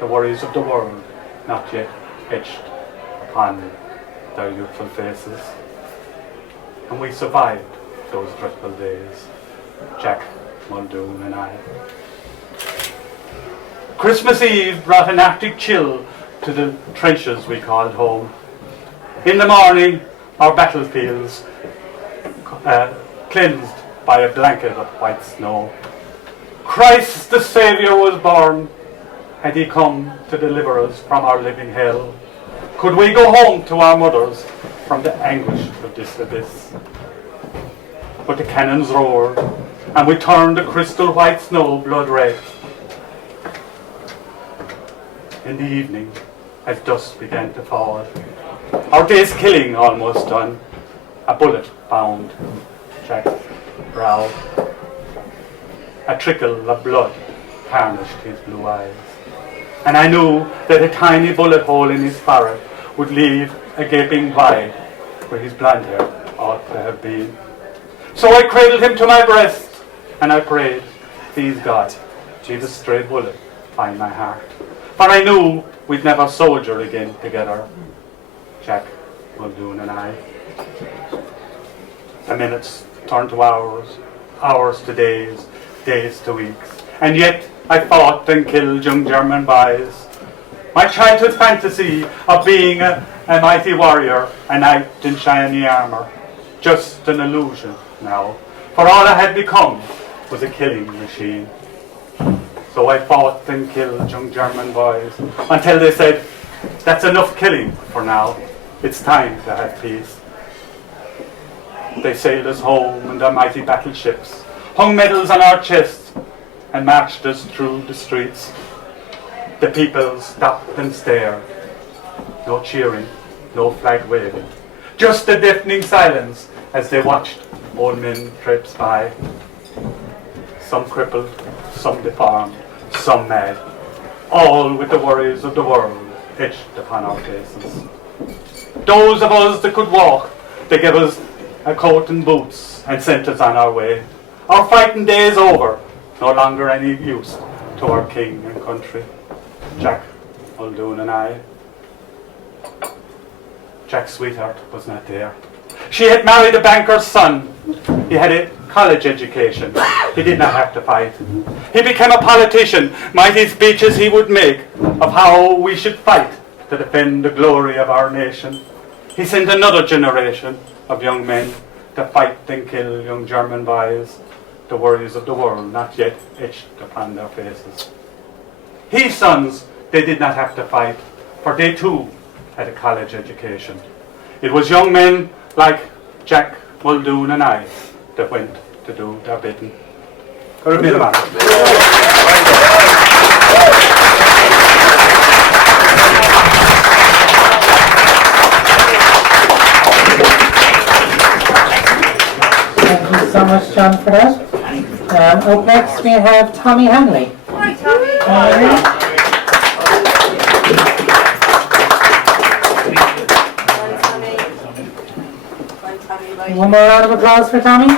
the worries of the world not yet etched upon their youthful faces. And we survived those dreadful days, Jack Muldoon and I. Christmas Eve brought an Arctic chill to the trenches we called home. In the morning, our battlefields cleansed by a blanket of white snow. Christ the Saviour was born. Had he come to deliver us from our living hell? Could we go home to our mothers from the anguish of this abyss? But the cannons roared, and we turned the crystal white snow blood red. In the evening, as dusk began to fall, our day's killing almost done, a bullet found Jack's brow. A trickle of blood tarnished his blue eyes, and I knew that a tiny bullet hole in his forehead would leave a gaping void where his blonde hair ought to have been. So I cradled him to my breast, and I prayed, please God, leave a stray bullet find my heart. For I knew we'd never soldier again together, Jack Muldoon and I. The minutes turned to hours, hours to days, days to weeks. And yet I fought and killed young German boys. My childhood fantasy of being a mighty warrior, a knight in shiny armour, just an illusion now. For all I had become was a killing machine. So I fought and killed young German boys until they said, that's enough killing for now. It's time to have peace. They sailed us home in their mighty battleships, hung medals on our chests, and marched us through the streets. The people stopped and stared. No cheering, no flag waving, just a deafening silence as they watched old men traipse by. Some crippled, some deformed, some mad, all with the worries of the world etched upon our faces. Those of us that could walk, they gave us a coat and boots and sent us on our way. Our fighting day is over, no longer any use to our king and country, Jack Muldoon and I. Jack's sweetheart was not there. She had married a banker's son. He had a college education. He did not have to fight. He became a politician. Mighty speeches he would make of how we should fight to defend the glory of our nation. He sent another generation of young men to fight and kill young German boys. The worries of the world not yet etched upon their faces. His sons, they did not have to fight, for they too had a college education. It was young men like Jack Muldoon and I that went to do their bidding. Go to Limerick. Thank you so much, John, for that. Up next we have Tommy Hanley. Hi, Tommy. One more round of applause for Tommy.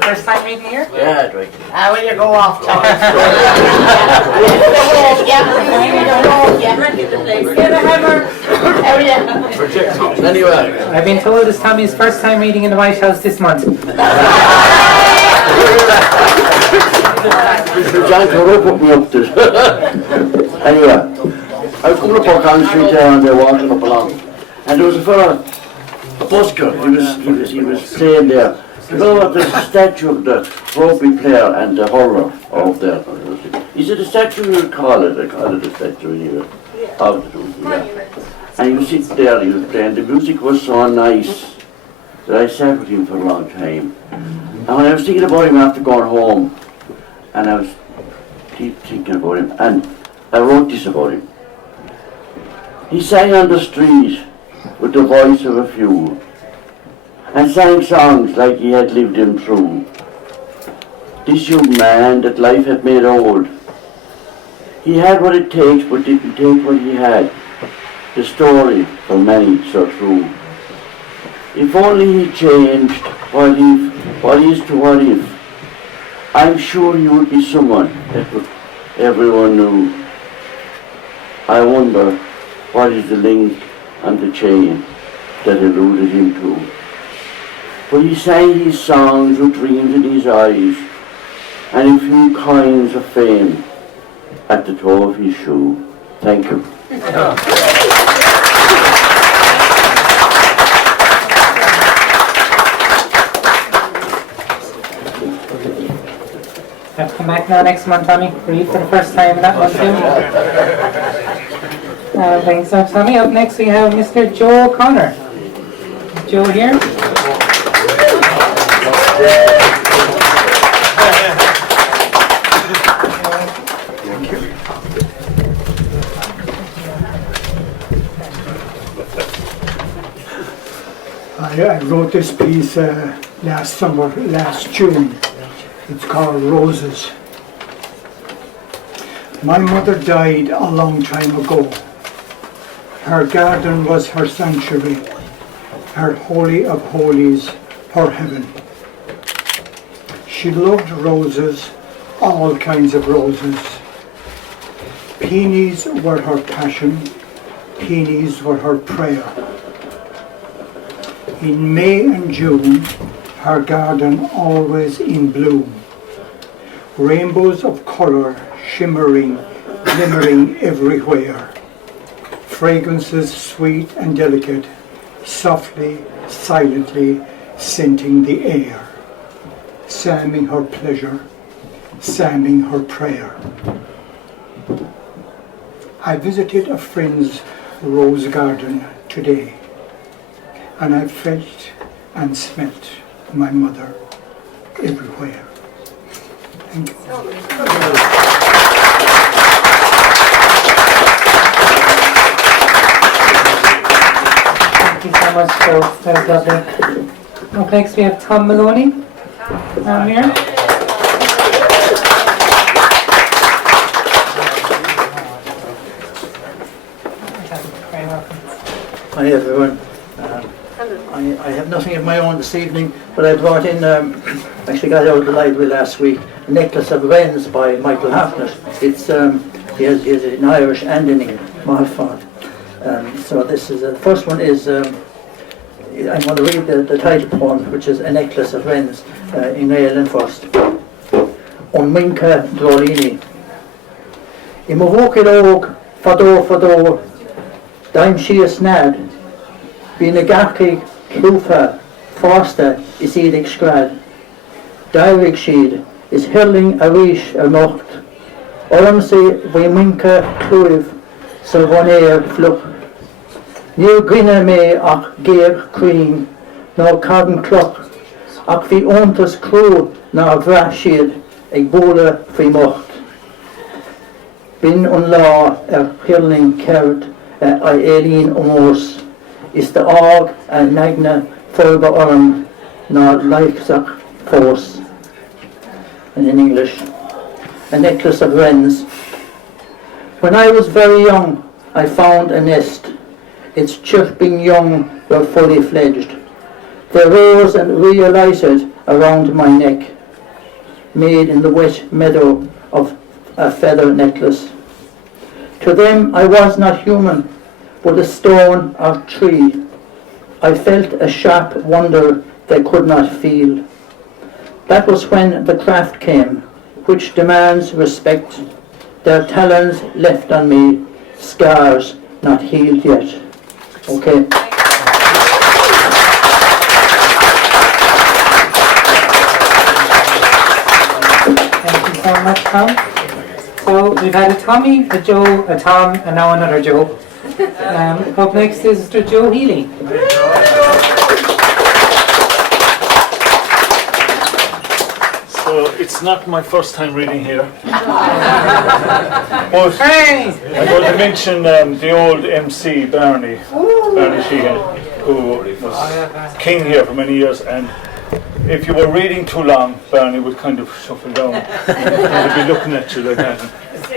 First time meeting here? Yeah, right. Will you go off, Tommy? Get a hammer. Project Tom. Anyway. I've been told it's Tommy's first time meeting in the Whitehouse this month. John Carroll put me up to it. Anyway, I was coming up on Street there and they're walking up along. And there was a fella, a busker, he was saying there, you know what, there's a statue of the rugby player and the hurler of there. He said, a statue you would call it, I call it a statue anyway. And he was sitting there, he was playing, the music was so nice that I sat with him for a long time. And when I was thinking about him after going home, and I was thinking about him, and I wrote this about him. He sang on the street with the voice of a few, and sang songs like he had lived them through. This young man that life had made old, he had what it takes but didn't take what he had. The story for many so true. If only he changed what is to what if, I'm sure he would be someone that everyone knew. I wonder what is the link and the chain that eluded him to. But he sang his songs with dreams in his eyes and a few coins of fame at the toe of his shoe. Thank you. Have to come back now next month, Tommy, for you for the first time in that one too. Thanks, Tommy. Up next we have Mr. Joe O'Connor. Joe here. I wrote this piece last June. It's called Roses. My mother died a long time ago. Her garden was her sanctuary, her holy of holies, her heaven. She loved roses, all kinds of roses. Peonies were her passion, peonies were her prayer. In May and June, her garden always in bloom. Rainbows of colour shimmering, glimmering everywhere. Fragrances sweet and delicate, softly, silently scenting the air. Psalming her pleasure, psalming her prayer. I visited a friend's rose garden today, and I felt and smelt my mother everywhere. Thank you. Thank you so much, Joe. That was lovely. Up next we have Tom Maloney. Here. Hi everyone. I have nothing of my own this evening, but I brought in, actually got out of the library last week, A Necklace of Wrens by Michael Hartnett. It's, he has an Irish and in English, Mahfad. So this is, the first one is, I'm going to read the title poem, which is A Necklace of Wrens, in Ireland first. On Minka Drolini. I mavokil og, fador, daim si a snad. Bhí na garcaigh lúfa fásta is iad ag scrad. Dairigh siad is hirling a ríis mocht. Ormsa bhí muinca clúibh sa bhanéir fluch. Níor gine mé ach géir crín ná cadan cloch ach bhí óntas crú ná bhra siad ag bóla faoi mocht. Bin an lá hirling ceart a élín ómós. Is the ág a nagna furba orm ná leithsach fós. And in English, A Necklace of Wrens. When I was very young, I found a nest. Its chirping young were fully fledged. They rose and realighted around my neck, made in the wet meadow of a feather necklace. To them I was not human, but a stone or tree. I felt a sharp wonder they could not feel. That was when the craft came, which demands respect. Their talons left on me, scars not healed yet. Okay. Thank you so much, Tom. So we've had a Tommy, a Joe, a Tom, and now another Joe. Up next is Mr. Joe Healy. So it's not my first time reading here. But I'm going to mention the old MC Barney Sheehan, who was king here for many years, and if you were reading too long, Barney would kind of shuffle down and he'd be looking at you like that.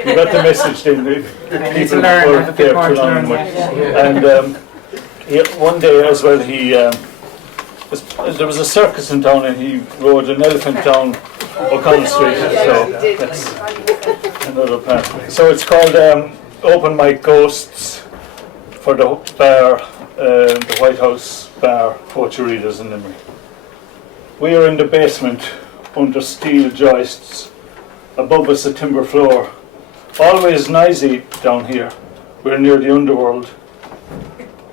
You got the message then, people were there too long. And one day as well, there was a circus in town and he rode an elephant down O'Connell Street, so that's another part. So it's called Open Mic Ghosts for the bar, the Whitehouse bar, poetry readers in Limerick. We are in the basement under steel joists, above us a timber floor. Always noisy down here. We're near the underworld.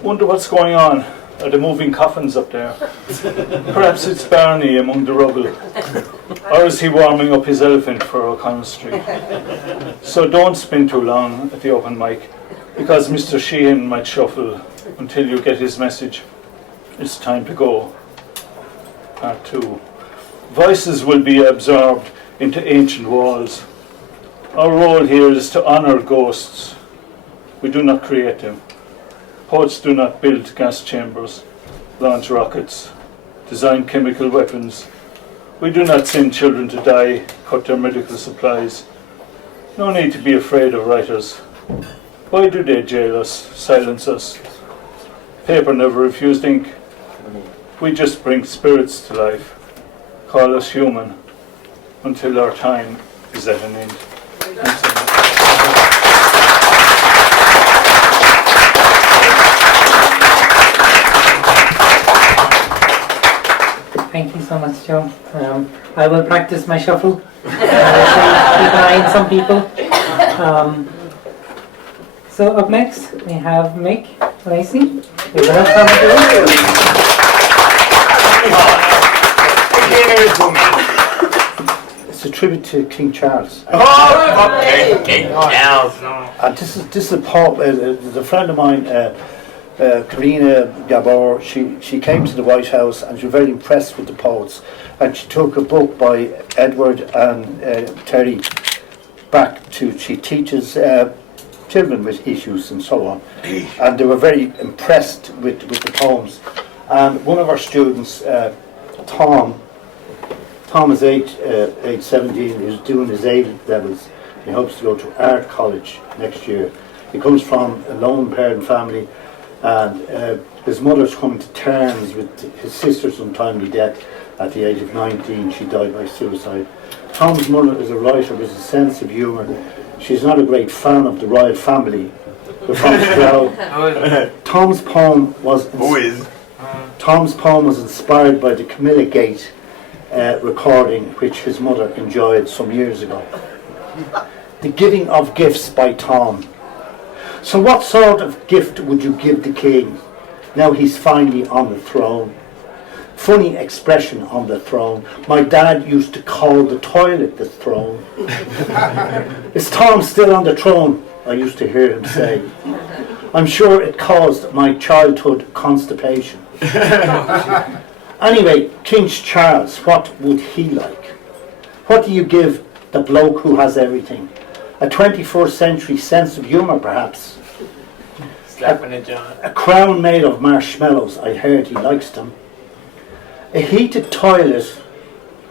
Wonder what's going on. Are they moving coffins up there? Perhaps it's Barney among the rubble. Or is he warming up his elephant for O'Connell Street? So don't spend too long at the open mic, because Mr. Sheehan might shuffle until you get his message. It's time to go. Part 2. Voices will be absorbed into ancient walls. Our role here is to honour ghosts. We do not create them. Poets do not build gas chambers, launch rockets, design chemical weapons. We do not send children to die, cut their medical supplies. No need to be afraid of writers. Why do they jail us, silence us? Paper never refused ink. We just bring spirits to life. Call us human until our time is at an end. Thanks so much. Thank you so much, Joe. I will practice my shuffle. Keep an eye on some people. So up next we have Mick Lacey. It's a tribute to King Charles. King Charles. And this is a poem. There's a friend of mine, Karina Gabor. She came to the White House and she was very impressed with the poets. And she took a book by Edward and Terry back to. She teaches children with issues and so on. And they were very impressed with the poems. And one of our students, Tom is age 17, he's doing his A levels. He hopes to go to art college next year. He comes from a lone parent family. and his mother's come to terms with his sister's untimely death at the age of 19. She died by suicide. Tom's mother is a writer with a sense of humour. She's not a great fan of the royal family. They're from Stroud. Tom's poem was inspired by the Camilla Gate recording which his mother enjoyed some years ago. The Giving of Gifts by Tom. So what sort of gift would you give the king now he's finally on the throne? Funny expression, on the throne. My dad used to call the toilet the throne. Is Tom still on the throne? I used to hear him say. I'm sure it caused my childhood constipation. Anyway, King Charles, what would he like? What do you give the bloke who has everything? A 21st century sense of humour, perhaps? Slapping it, John. A crown made of marshmallows, I heard he likes them. A heated toilet,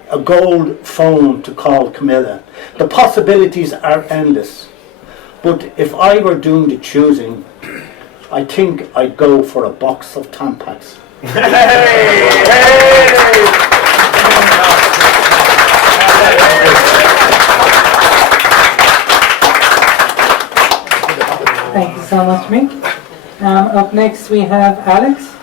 a gold phone to call Camilla. The possibilities are endless. But if I were doing the choosing, I think I'd go for a box of Tampax. Thank you so much, Mick. Up next we have Alex.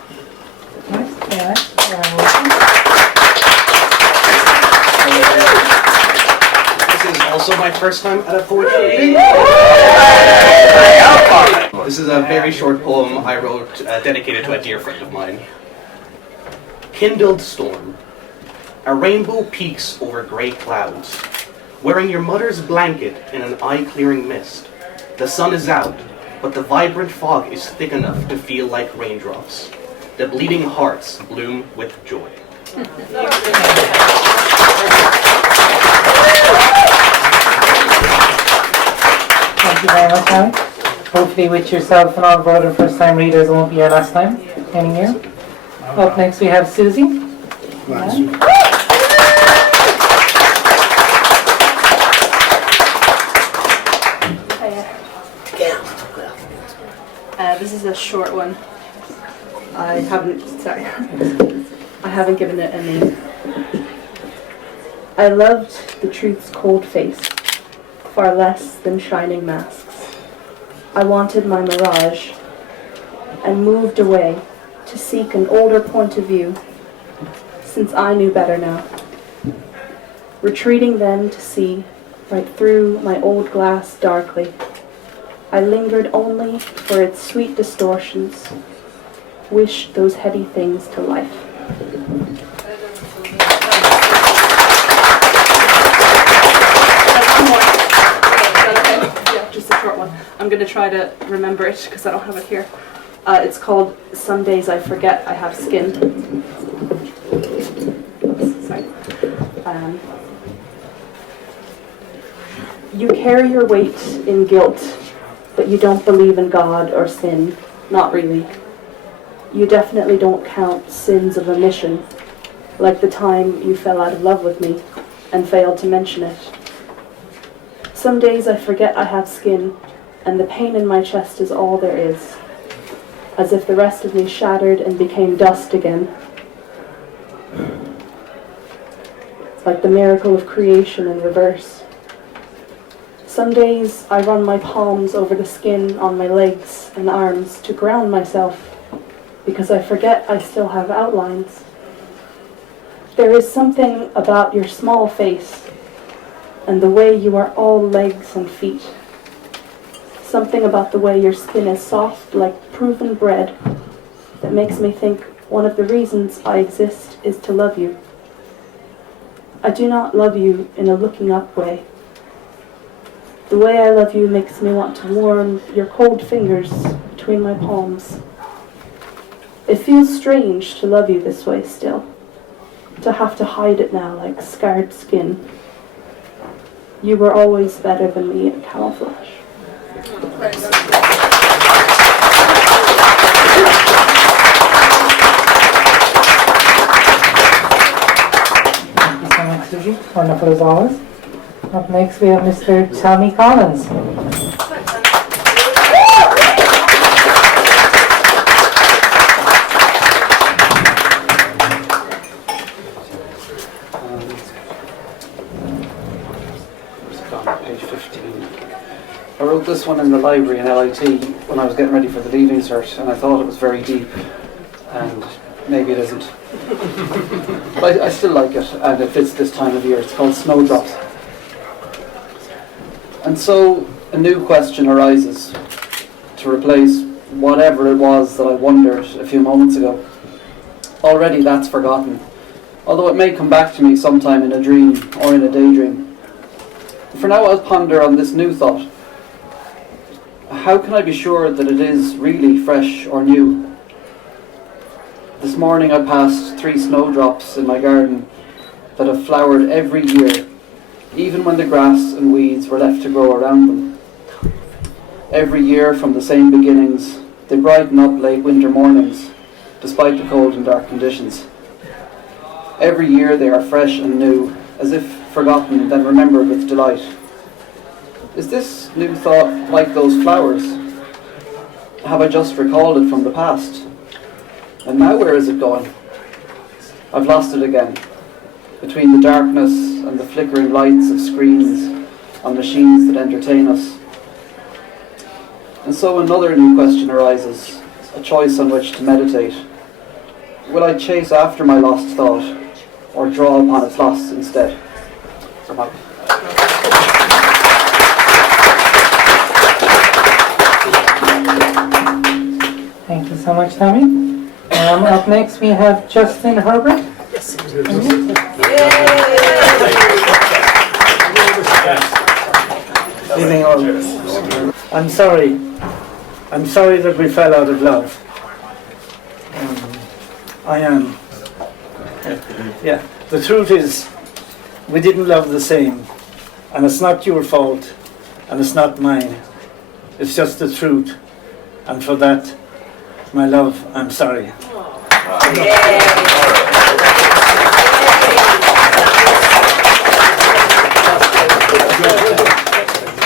This is also my first time at a poetry reading. This is a very short poem I wrote dedicated to a dear friend of mine. Kindled storm. A rainbow peaks over grey clouds. Wearing your mother's blanket in an eye-clearing mist. The sun is out, but the vibrant fog is thick enough to feel like raindrops. The bleeding hearts bloom with joy. Thank you very much, Alex. Hopefully with yourself and all of our other first-time readers, it won't be your last time any year. Up next we have Susie. This is a short one. I haven't given it a name. I loved the truth's cold face, far less than shining masks. I wanted my mirage, and moved away to seek an older point of view, since I knew better now. Retreating then to see right through my old glass darkly, I lingered only for its sweet distortions, wished those heady things to life. Yeah, just a short one. I'm going to try to remember it because I don't have it here. It's called Some Days I Forget I Have Skin. Sorry. You carry your weight in guilt, but you don't believe in God or sin. Not really. You definitely don't count sins of omission, like the time you fell out of love with me and failed to mention it. Some days I forget I have skin, and the pain in my chest is all there is, as if the rest of me shattered and became dust again. Like the miracle of creation in reverse. Some days I run my palms over the skin on my legs and arms to ground myself, because I forget I still have outlines. There is something about your small face and the way you are all legs and feet. Something about the way your skin is soft like proven bread that makes me think one of the reasons I exist is to love you. I do not love you in a looking up way. The way I love you makes me want to warm your cold fingers between my palms. It feels strange to love you this way still, to have to hide it now like scarred skin. You were always better than me at camouflage. Thank you so much, Susie. Wonderful as always. Up next we have Mr. Tommy Collins. this one in the library in LIT when I was getting ready for the Leaving Cert, and I thought it was very deep, and maybe it isn't. But I still like it, and it fits this time of year. It's called Snowdrops. And so a new question arises to replace whatever it was that I wondered a few moments ago. Already that's forgotten, although it may come back to me sometime in a dream or in a daydream. For now I'll ponder on this new thought. How can I be sure that it is really fresh or new? This morning I passed 3 snowdrops in my garden that have flowered every year, even when the grass and weeds were left to grow around them. Every year from the same beginnings, they brighten up late winter mornings, despite the cold and dark conditions. Every year they are fresh and new, as if forgotten then remembered with delight. Is this new thought like those flowers? Have I just recalled it from the past? And now where is it going? I've lost it again, between the darkness and the flickering lights of screens on machines that entertain us. And so another new question arises, a choice on which to meditate. Will I chase after my lost thought, or draw upon its loss instead? Thank you so much, Tommy. Up next we have Justin Herbert. Evening all. I'm sorry. I'm sorry that we fell out of love. I am. Yeah. The truth is, we didn't love the same. And it's not your fault. And it's not mine. It's just the truth. And for that, my love, I'm sorry.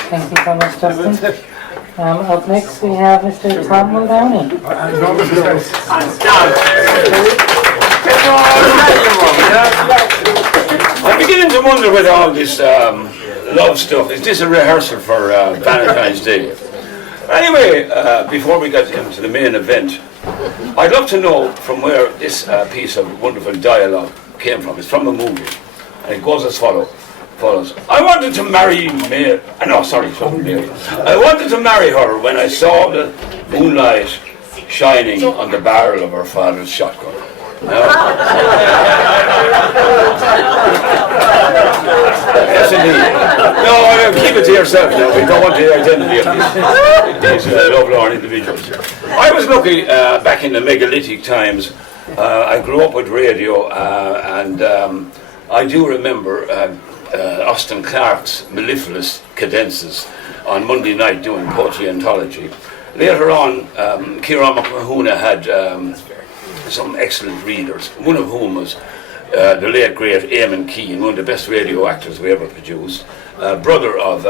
Thank you so much, Justin. Up next we have Mr. Tom Muldowney. I'm beginning to wonder with all this love stuff, is this a rehearsal for Valentine's Day? Anyway, before we get into the main event, I'd love to know from where this piece of wonderful dialogue came from. It's from a movie, and it goes as follows. I wanted to marry Mary. No, sorry, it's from Mary. I wanted to marry her when I saw the moonlight shining on the barrel of her father's shotgun. Yes, indeed. No, keep it to yourself now. We don't want the identity of these lovelorn individuals. I was lucky back in the megalithic times. I grew up with radio, and I do remember Austin Clarke's mellifluous cadences on Monday night doing poetry anthology. Later on, Ciarán Mac Mahona had some excellent readers, one of whom was the late great Eamon Keane, one of the best radio actors we ever produced, brother of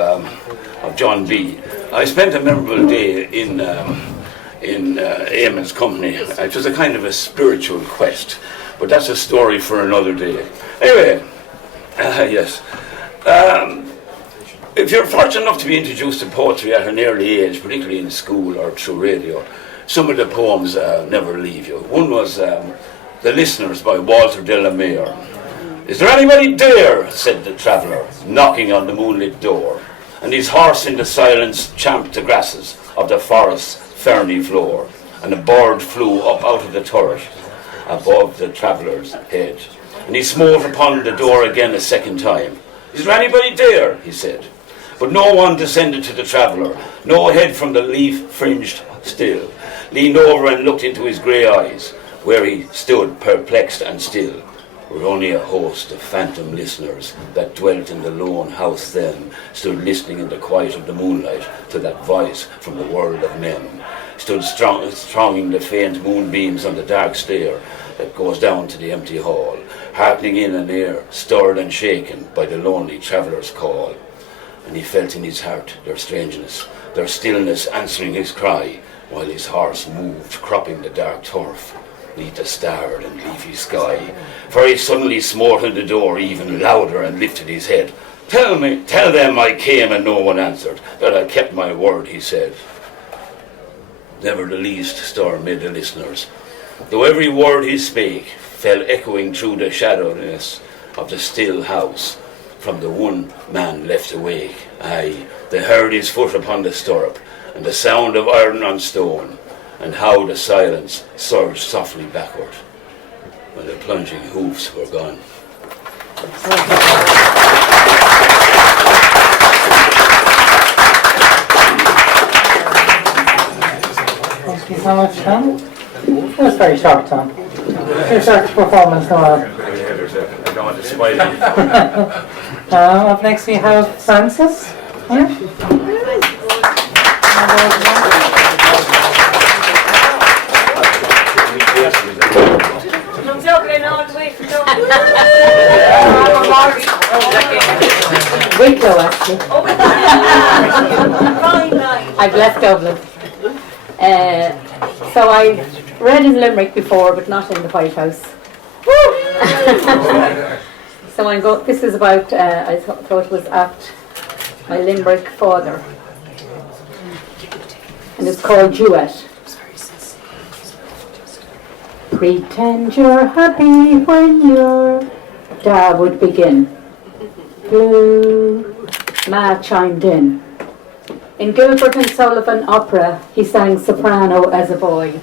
John B. I spent a memorable day in Eamon's company. It was a kind of a spiritual quest, but that's a story for another day. Anyway, yes. If you're fortunate enough to be introduced to poetry at an early age, particularly in school or through radio, some of the poems never leave you. One was The Listeners by Walter de la Mare. Is there anybody there? Said the traveller, knocking on the moonlit door, and his horse in the silence champed the grasses of the forest's ferny floor, and a bird flew up out of the turret above the traveller's head. And he smote upon the door again a second time. Is there anybody there? He said. But no one descended to the traveller, no head from the leaf-fringed still leaned over and looked into his grey eyes, where he stood perplexed and still. Were only a host of phantom listeners that dwelt in the lone house then, stood listening in the quiet of the moonlight to that voice from the world of men, stood thronging the faint moonbeams on the dark stair that goes down to the empty hall, hearkening in an ear stirred and shaken by the lonely traveller's call. And he felt in his heart their strangeness, their stillness answering his cry, while his horse moved, cropping the dark turf, neath the starred and leafy sky. For he suddenly smote on the door even louder and lifted his head. Tell them I came and no one answered, that I kept my word, he said. Never the least stir made the listeners, though every word he spake fell echoing through the shadowness of the still house from the one man left awake. Aye, they heard his foot upon the stirrup, and the sound of iron on stone, and how the silence surged softly backward when the plunging hoofs were gone. Thank you so much, Tom. That was very short, Tom. Your short performance, Noel. I don't want to spoil it. Up next we have Francis. Here. I'm joking all the way from Wicklow, actually. I've left Dublin. So I read in Limerick before, but not in the Whitehouse. So this is about, I thought it was at my Limerick father. And it's called Duet. Pretend you're happy when your dad would begin. Blue, Ma chimed in. In Gilbert and Sullivan opera, he sang soprano as a boy,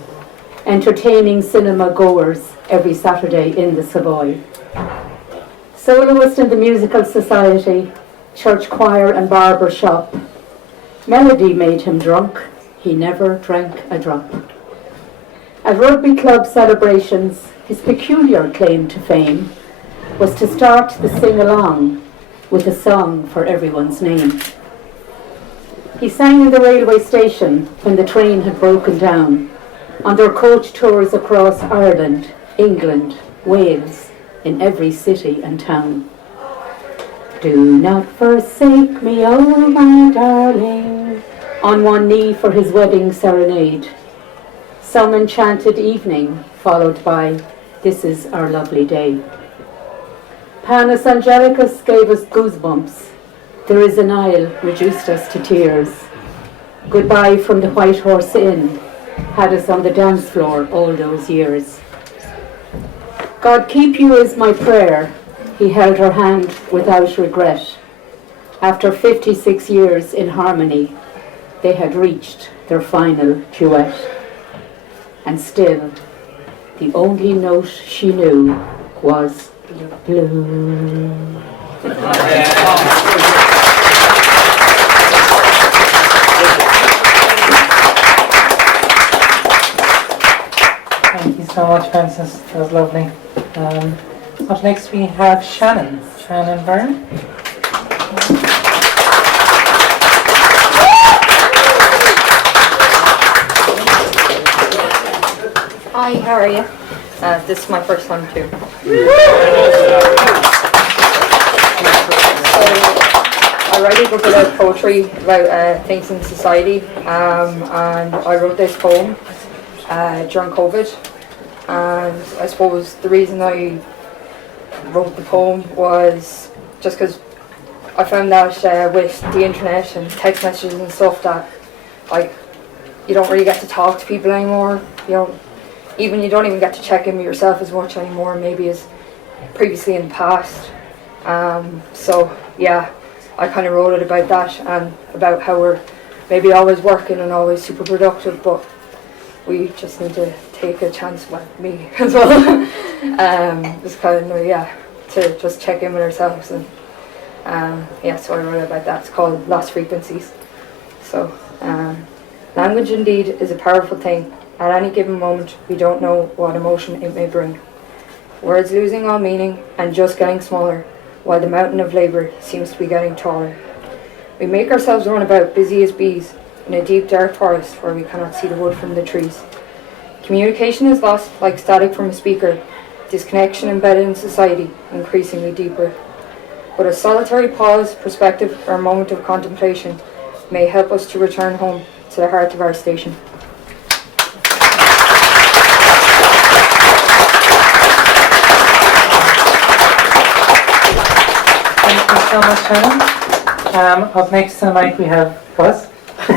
entertaining cinema goers every Saturday in the Savoy. Soloist in the musical society, church choir and barber shop. Melody made him drunk, he never drank a drop. At rugby club celebrations, his peculiar claim to fame was to start the sing-along with a song for everyone's name. He sang in the railway station when the train had broken down, on their coach tours across Ireland, England, Wales, in every city and town. Do not forsake me, oh my darling, on one knee for his wedding serenade. Some enchanted evening, followed by This is Our Lovely Day. Panis Angelicus gave us goosebumps. There is an Isle reduced us to tears. Goodbye from the White Horse Inn had us on the dance floor all those years. God keep you is my prayer. He held her hand without regret. After 56 years in harmony, they had reached their final duet. And still, the only note she knew was blue. Thank you so much, Francis. That was lovely. Up next we have Shannon. Shannon Byrne. Hi, how are you? This is my first time too. I write a book about poetry about things in society, and I wrote this poem during COVID. And I suppose the reason I wrote the poem was just because I found that with the internet and text messages and stuff that like you don't really get to talk to people anymore. You don't even get to check in with yourself as much anymore, maybe as previously in the past. So yeah, I kind of wrote it about that and about how we're maybe always working and always super productive, but we just need to take a chance with me as well. Just kind of, to just check in with ourselves. And so I wrote about that. It's called Lost Frequencies. So language indeed is a powerful thing. At any given moment, we don't know what emotion it may bring. Words losing all meaning and just getting smaller, while the mountain of labour seems to be getting taller. We make ourselves run about busy as bees in a deep dark forest where we cannot see the wood from the trees. Communication is lost like static from a speaker, disconnection embedded in society, increasingly deeper. But a solitary pause, perspective, or a moment of contemplation may help us to return home to the heart of our station. Thank you so so much, Shannon. Up next to the mic we have Gus. So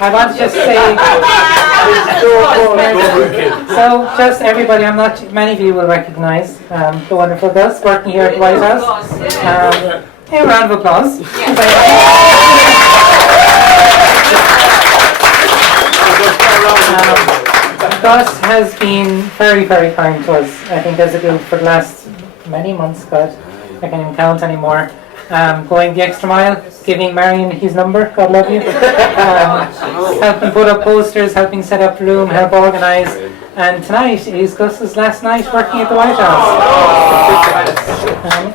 I want to just say, so just everybody, I'm not, many of you will recognise the wonderful Gus working here at the Whitehouse. A round of applause. Gus has been very, very kind to us, I think, as a group for the last many months, God, I can't even count anymore. Going the extra mile, giving Marion his number, God love you. Helping put up posters, helping set up the room, help organise. And tonight is Gus's last night working at the Whitehouse.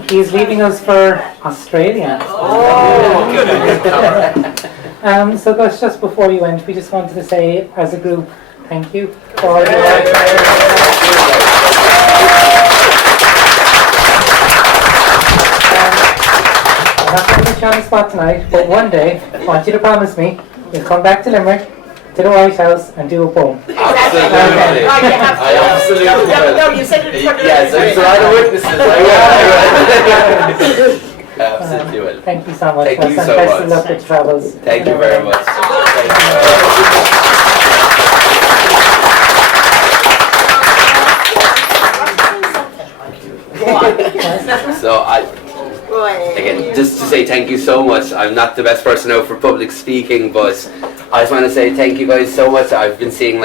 He's leaving us for Australia. So Gus, just before you went, we just wanted to say, as a group, thank you for all your work. I'm not going to put you on the spot tonight, but one day, I want you to promise me, you'll come back to Limerick, to the Whitehouse, and do a poem. Absolutely. I absolutely will. No, you said it in front of Yes, there's a lot of witnesses. Absolutely will. Thank you so much. Thank you so best much. of luck with travels. Thank you very much. So again, just to say thank you so much. I'm not the best person out for public speaking, but I just want to say thank you guys so much. I've been seeing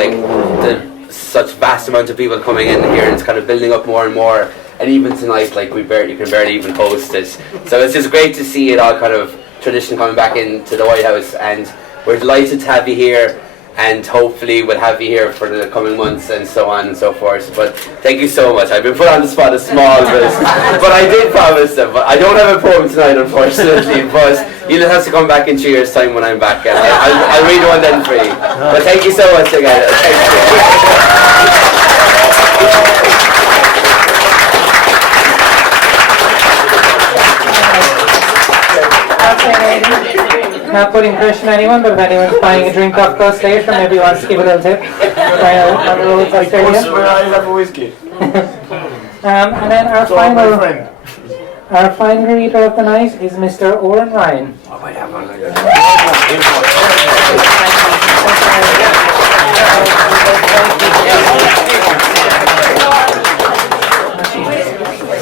such vast amount of people coming in here, and it's kind of building up more and more. And even tonight, you can barely even host it. So it's just great to see it all kind of tradition coming back into the Whitehouse, and we're delighted to have you here. And hopefully we'll have you here for the coming months and so on and so forth. But thank you so much. I've been put on the spot a small bit, but I did promise them. But I don't have a poem tonight, unfortunately. But you'll have to come back in 2 years' time when I'm back, and I'll read one then for you. But thank you so much again. Not putting pressure on anyone, but if anyone's buying a drink off Gus later, maybe wants to give a little tip. On the road to Australia. I have a whiskey. And then our final reader of the night is Mr. Oren Ryan. I might have one like that.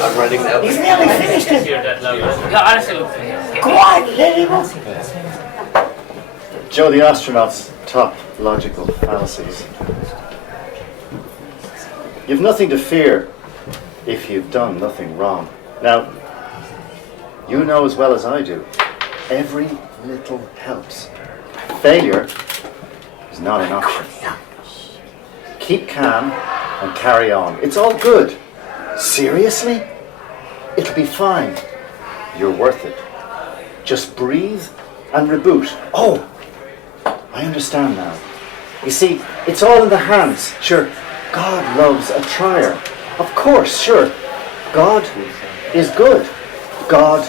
I'm running now. He's nearly finished it. Yeah, honestly, Go on, let him up. Joe the astronaut's top logical fallacies. You've nothing to fear if you've done nothing wrong. Now, you know as well as I do, every little helps. Failure is not an option. Keep calm and carry on. It's all good. Seriously? It'll be fine. You're worth it. Just breathe and reboot. Oh, I understand now. You see, it's all in the hands. Sure, God loves a trier. Of course, sure. God is good. God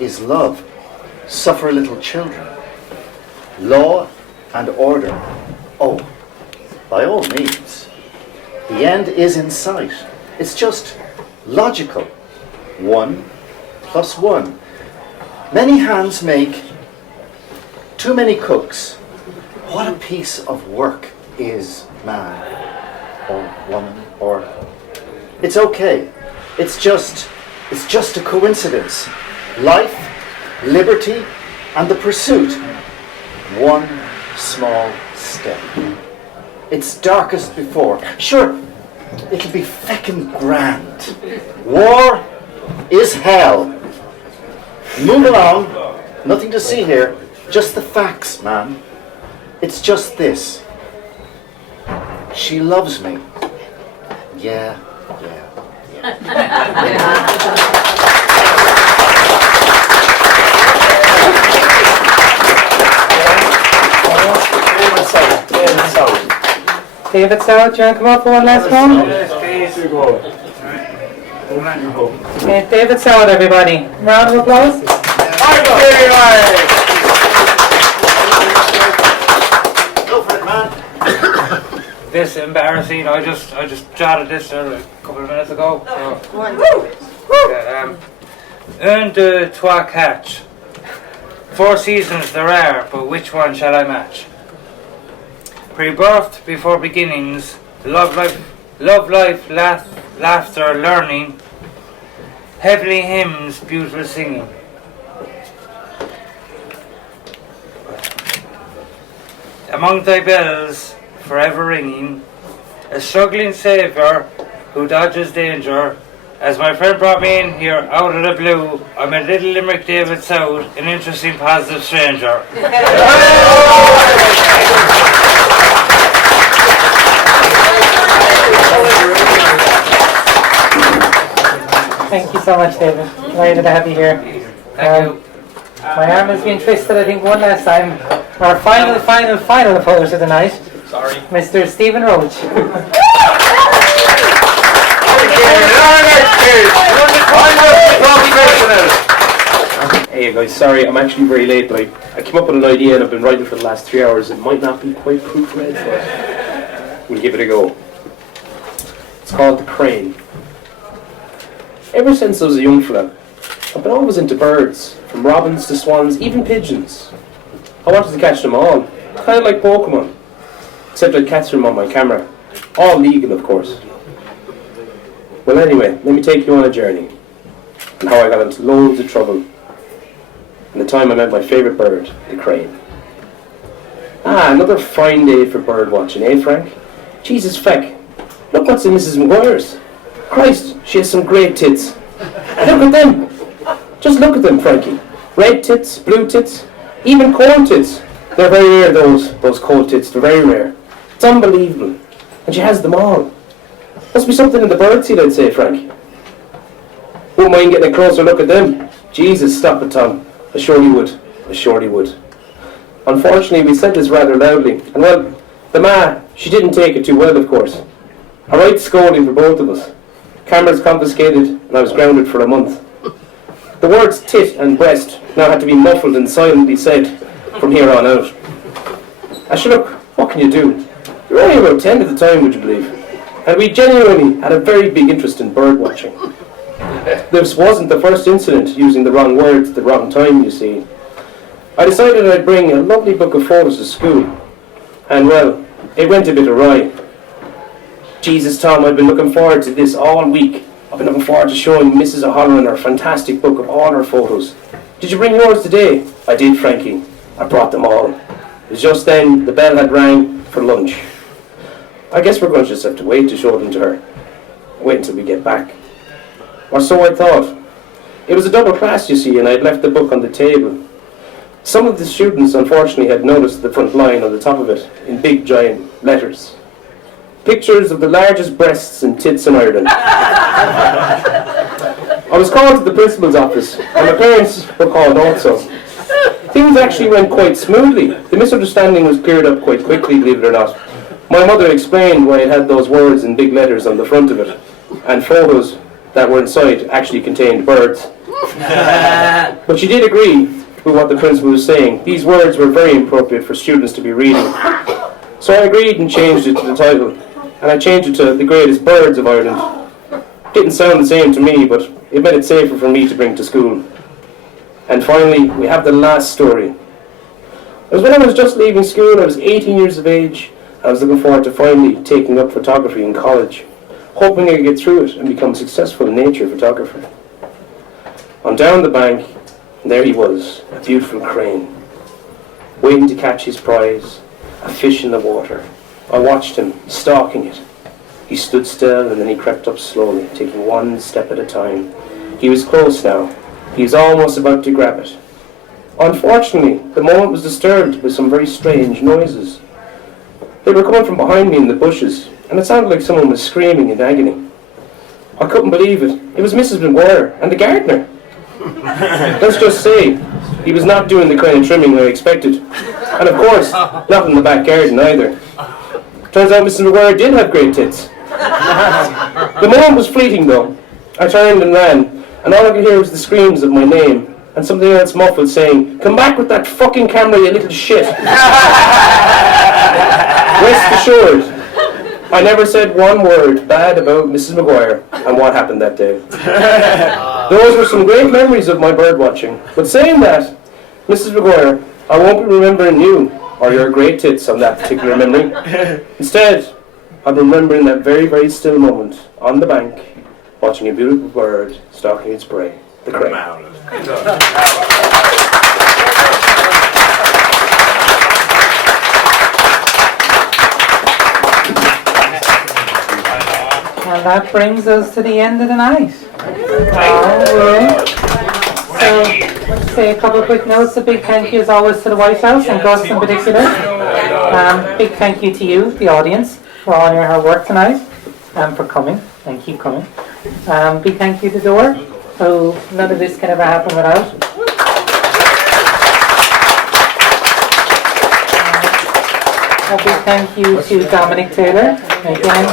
is love. Suffer little children. Law and order. Oh, by all means. The end is in sight. It's just logical. 1 + 1. Many hands make too many cooks. What a piece of work is man or woman or... It's okay. It's just a coincidence. Life, liberty, and the pursuit. One small step. It's darkest before. Sure, it'll be feckin' grand. War is hell. Move along. Nothing to see here. Just the facts, man. It's just this. She loves me. Yeah. David South, do you want to come up for one last one? Okay, David South, everybody. Round of applause. This embarrassing. I just jotted this there a couple of minutes ago. So. Un, deux, trois, quatre. 4 seasons there are, but which one shall I match? Pre-birth, before beginnings, love life, laughter, learning, heavenly hymns, beautiful singing. Among thy bells, forever ringing, a struggling saviour who dodges danger. As my friend brought me in here out of the blue, I'm a little Limerick David South, an interesting positive stranger. Thank you so much, David. Delighted to have you here. Thank you. My arm has been twisted, I think, one last time. Our final opponent of the night, Sorry. Mr. Stephen Roach. Hey guys, sorry, I'm actually very late, but I came up with an idea and I've been writing for the last 3 hours. It might not be quite proofread, but we'll give it a go. It's called The Crane. Ever since I was a young fella, I've been always into birds, from robins to swans, even pigeons. I wanted to catch them all, kind of like Pokemon, except I'd catch them on my camera. All legal, of course. Well anyway, let me take you on a journey, and how I got into loads of trouble, and the time I met my favourite bird, the crane. Another fine day for bird watching, eh Frank? Jesus feck, look what's in Mrs. McGuire's. Christ, she has some great tits. Look at them! Just look at them, Frankie. Red tits, blue tits, even cold tits. They're very rare, those cold tits, they're very rare. It's unbelievable. And she has them all. Must be something in the birdseed, I'd say, Frank. Wouldn't mind getting a closer look at them. Jesus, stop it, Tom. I surely would. I surely would. Unfortunately, we said this rather loudly. And well, the ma, she didn't take it too well, of course. A right scolding for both of us. Cameras confiscated, and I was grounded for a month. The words tit and breast now had to be muffled and silently said from here on out. Look, what can you do? We were only about 10 at the time, would you believe? And we genuinely had a very big interest in bird watching. This wasn't the first incident using the wrong words at the wrong time, you see. I decided I'd bring a lovely book of photos to school. And well, it went a bit awry. Jesus, Tom, I've been looking forward to this all week. I've been looking forward to showing Mrs. O'Halloran her fantastic book of all her photos. Did you bring yours today? I did, Frankie. I brought them all. It was just then the bell had rang for lunch. I guess we're going to just have to wait to show them to her. Wait until we get back. Or so I thought. It was a double class, you see, and I'd left the book on the table. Some of the students, unfortunately, had noticed the front line on the top of it, in big, giant letters. Pictures of the largest breasts and tits in Ireland. I was called to the principal's office, and my parents were called also. Things actually went quite smoothly. The misunderstanding was cleared up quite quickly, believe it or not. My mother explained why it had those words in big letters on the front of it, and photos that were inside actually contained birds. But she did agree with what the principal was saying. These words were very appropriate for students to be reading. So I agreed and changed it to the title, and I changed it to The Greatest Birds of Ireland. Didn't sound the same to me, but it made it safer for me to bring to school. And finally, we have the last story. It was when I was just leaving school. I was 18 years of age. I was looking forward to finally taking up photography in college, hoping I could get through it and become a successful nature photographer. On down the bank, and there he was, a beautiful crane, waiting to catch his prize, a fish in the water. I watched him, stalking it. He stood still and then he crept up slowly, taking one step at a time. He was close now. He was almost about to grab it. Unfortunately, the moment was disturbed by some very strange noises. They were coming from behind me in the bushes, and it sounded like someone was screaming in agony. I couldn't believe it. It was Mrs. McGuire and the gardener. Let's just say, he was not doing the kind of trimming I expected. And of course, not in the back garden either. Turns out Mrs. McGuire did have great tits. The moment was fleeting though. I turned and ran, and all I could hear was the screams of my name, and something else muffled saying, "Come back with that fucking camera, you little shit." Rest assured, I never said one word bad about Mrs. McGuire and what happened that day. Those were some great memories of my bird watching. But saying that, Mrs. McGuire, I won't be remembering you or your great tits on that particular memory. Instead, I'm remembering that very, very still moment on the bank, watching a beautiful bird stalking its prey, the crane. And that brings us to the end of the night. Alright. So, say a couple of quick notes. A big thank you as always to the Whitehouse and Gus in particular. Big thank you to you, the audience, for all your hard work tonight and for coming and keep coming. Big thank you to Dora, who none of this can ever happen without. A big thank you to Dominic Taylor. Again,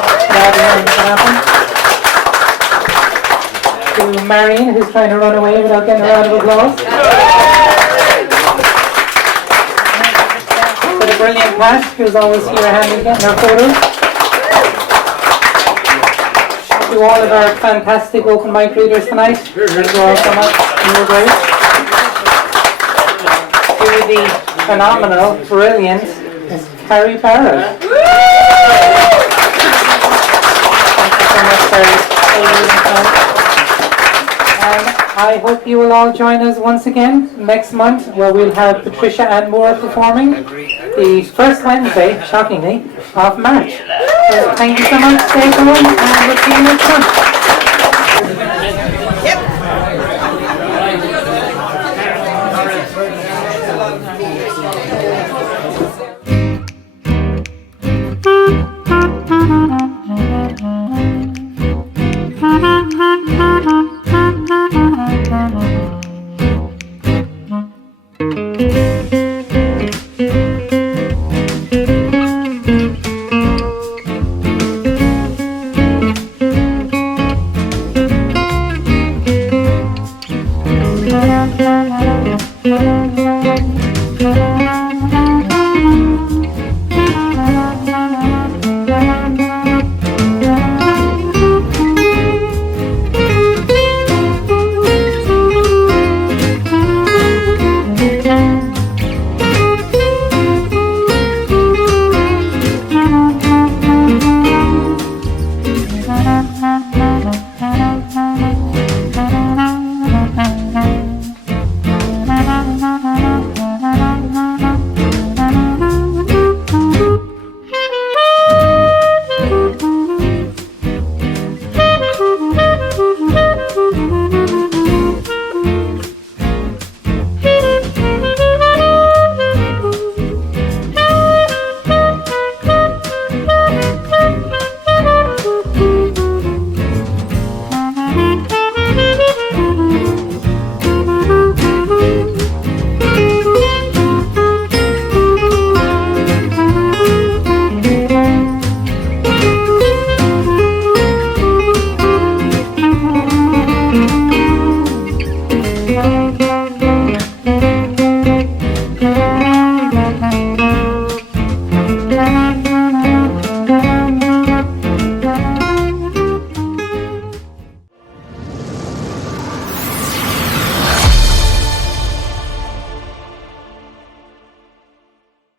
to Marion, who's trying to run away without getting a round of applause. To the brilliant Pat, who's always here handy getting our photos. To all of our fantastic open mic readers tonight. Thank you all so much. You were great. To the phenomenal, brilliant Miss Carrie Barrett. And I hope you will all join us once again next month, where we'll have Patricia and Moore performing the first Wednesday, shockingly, of March. So thank you so much, stay home, and we'll see you next month.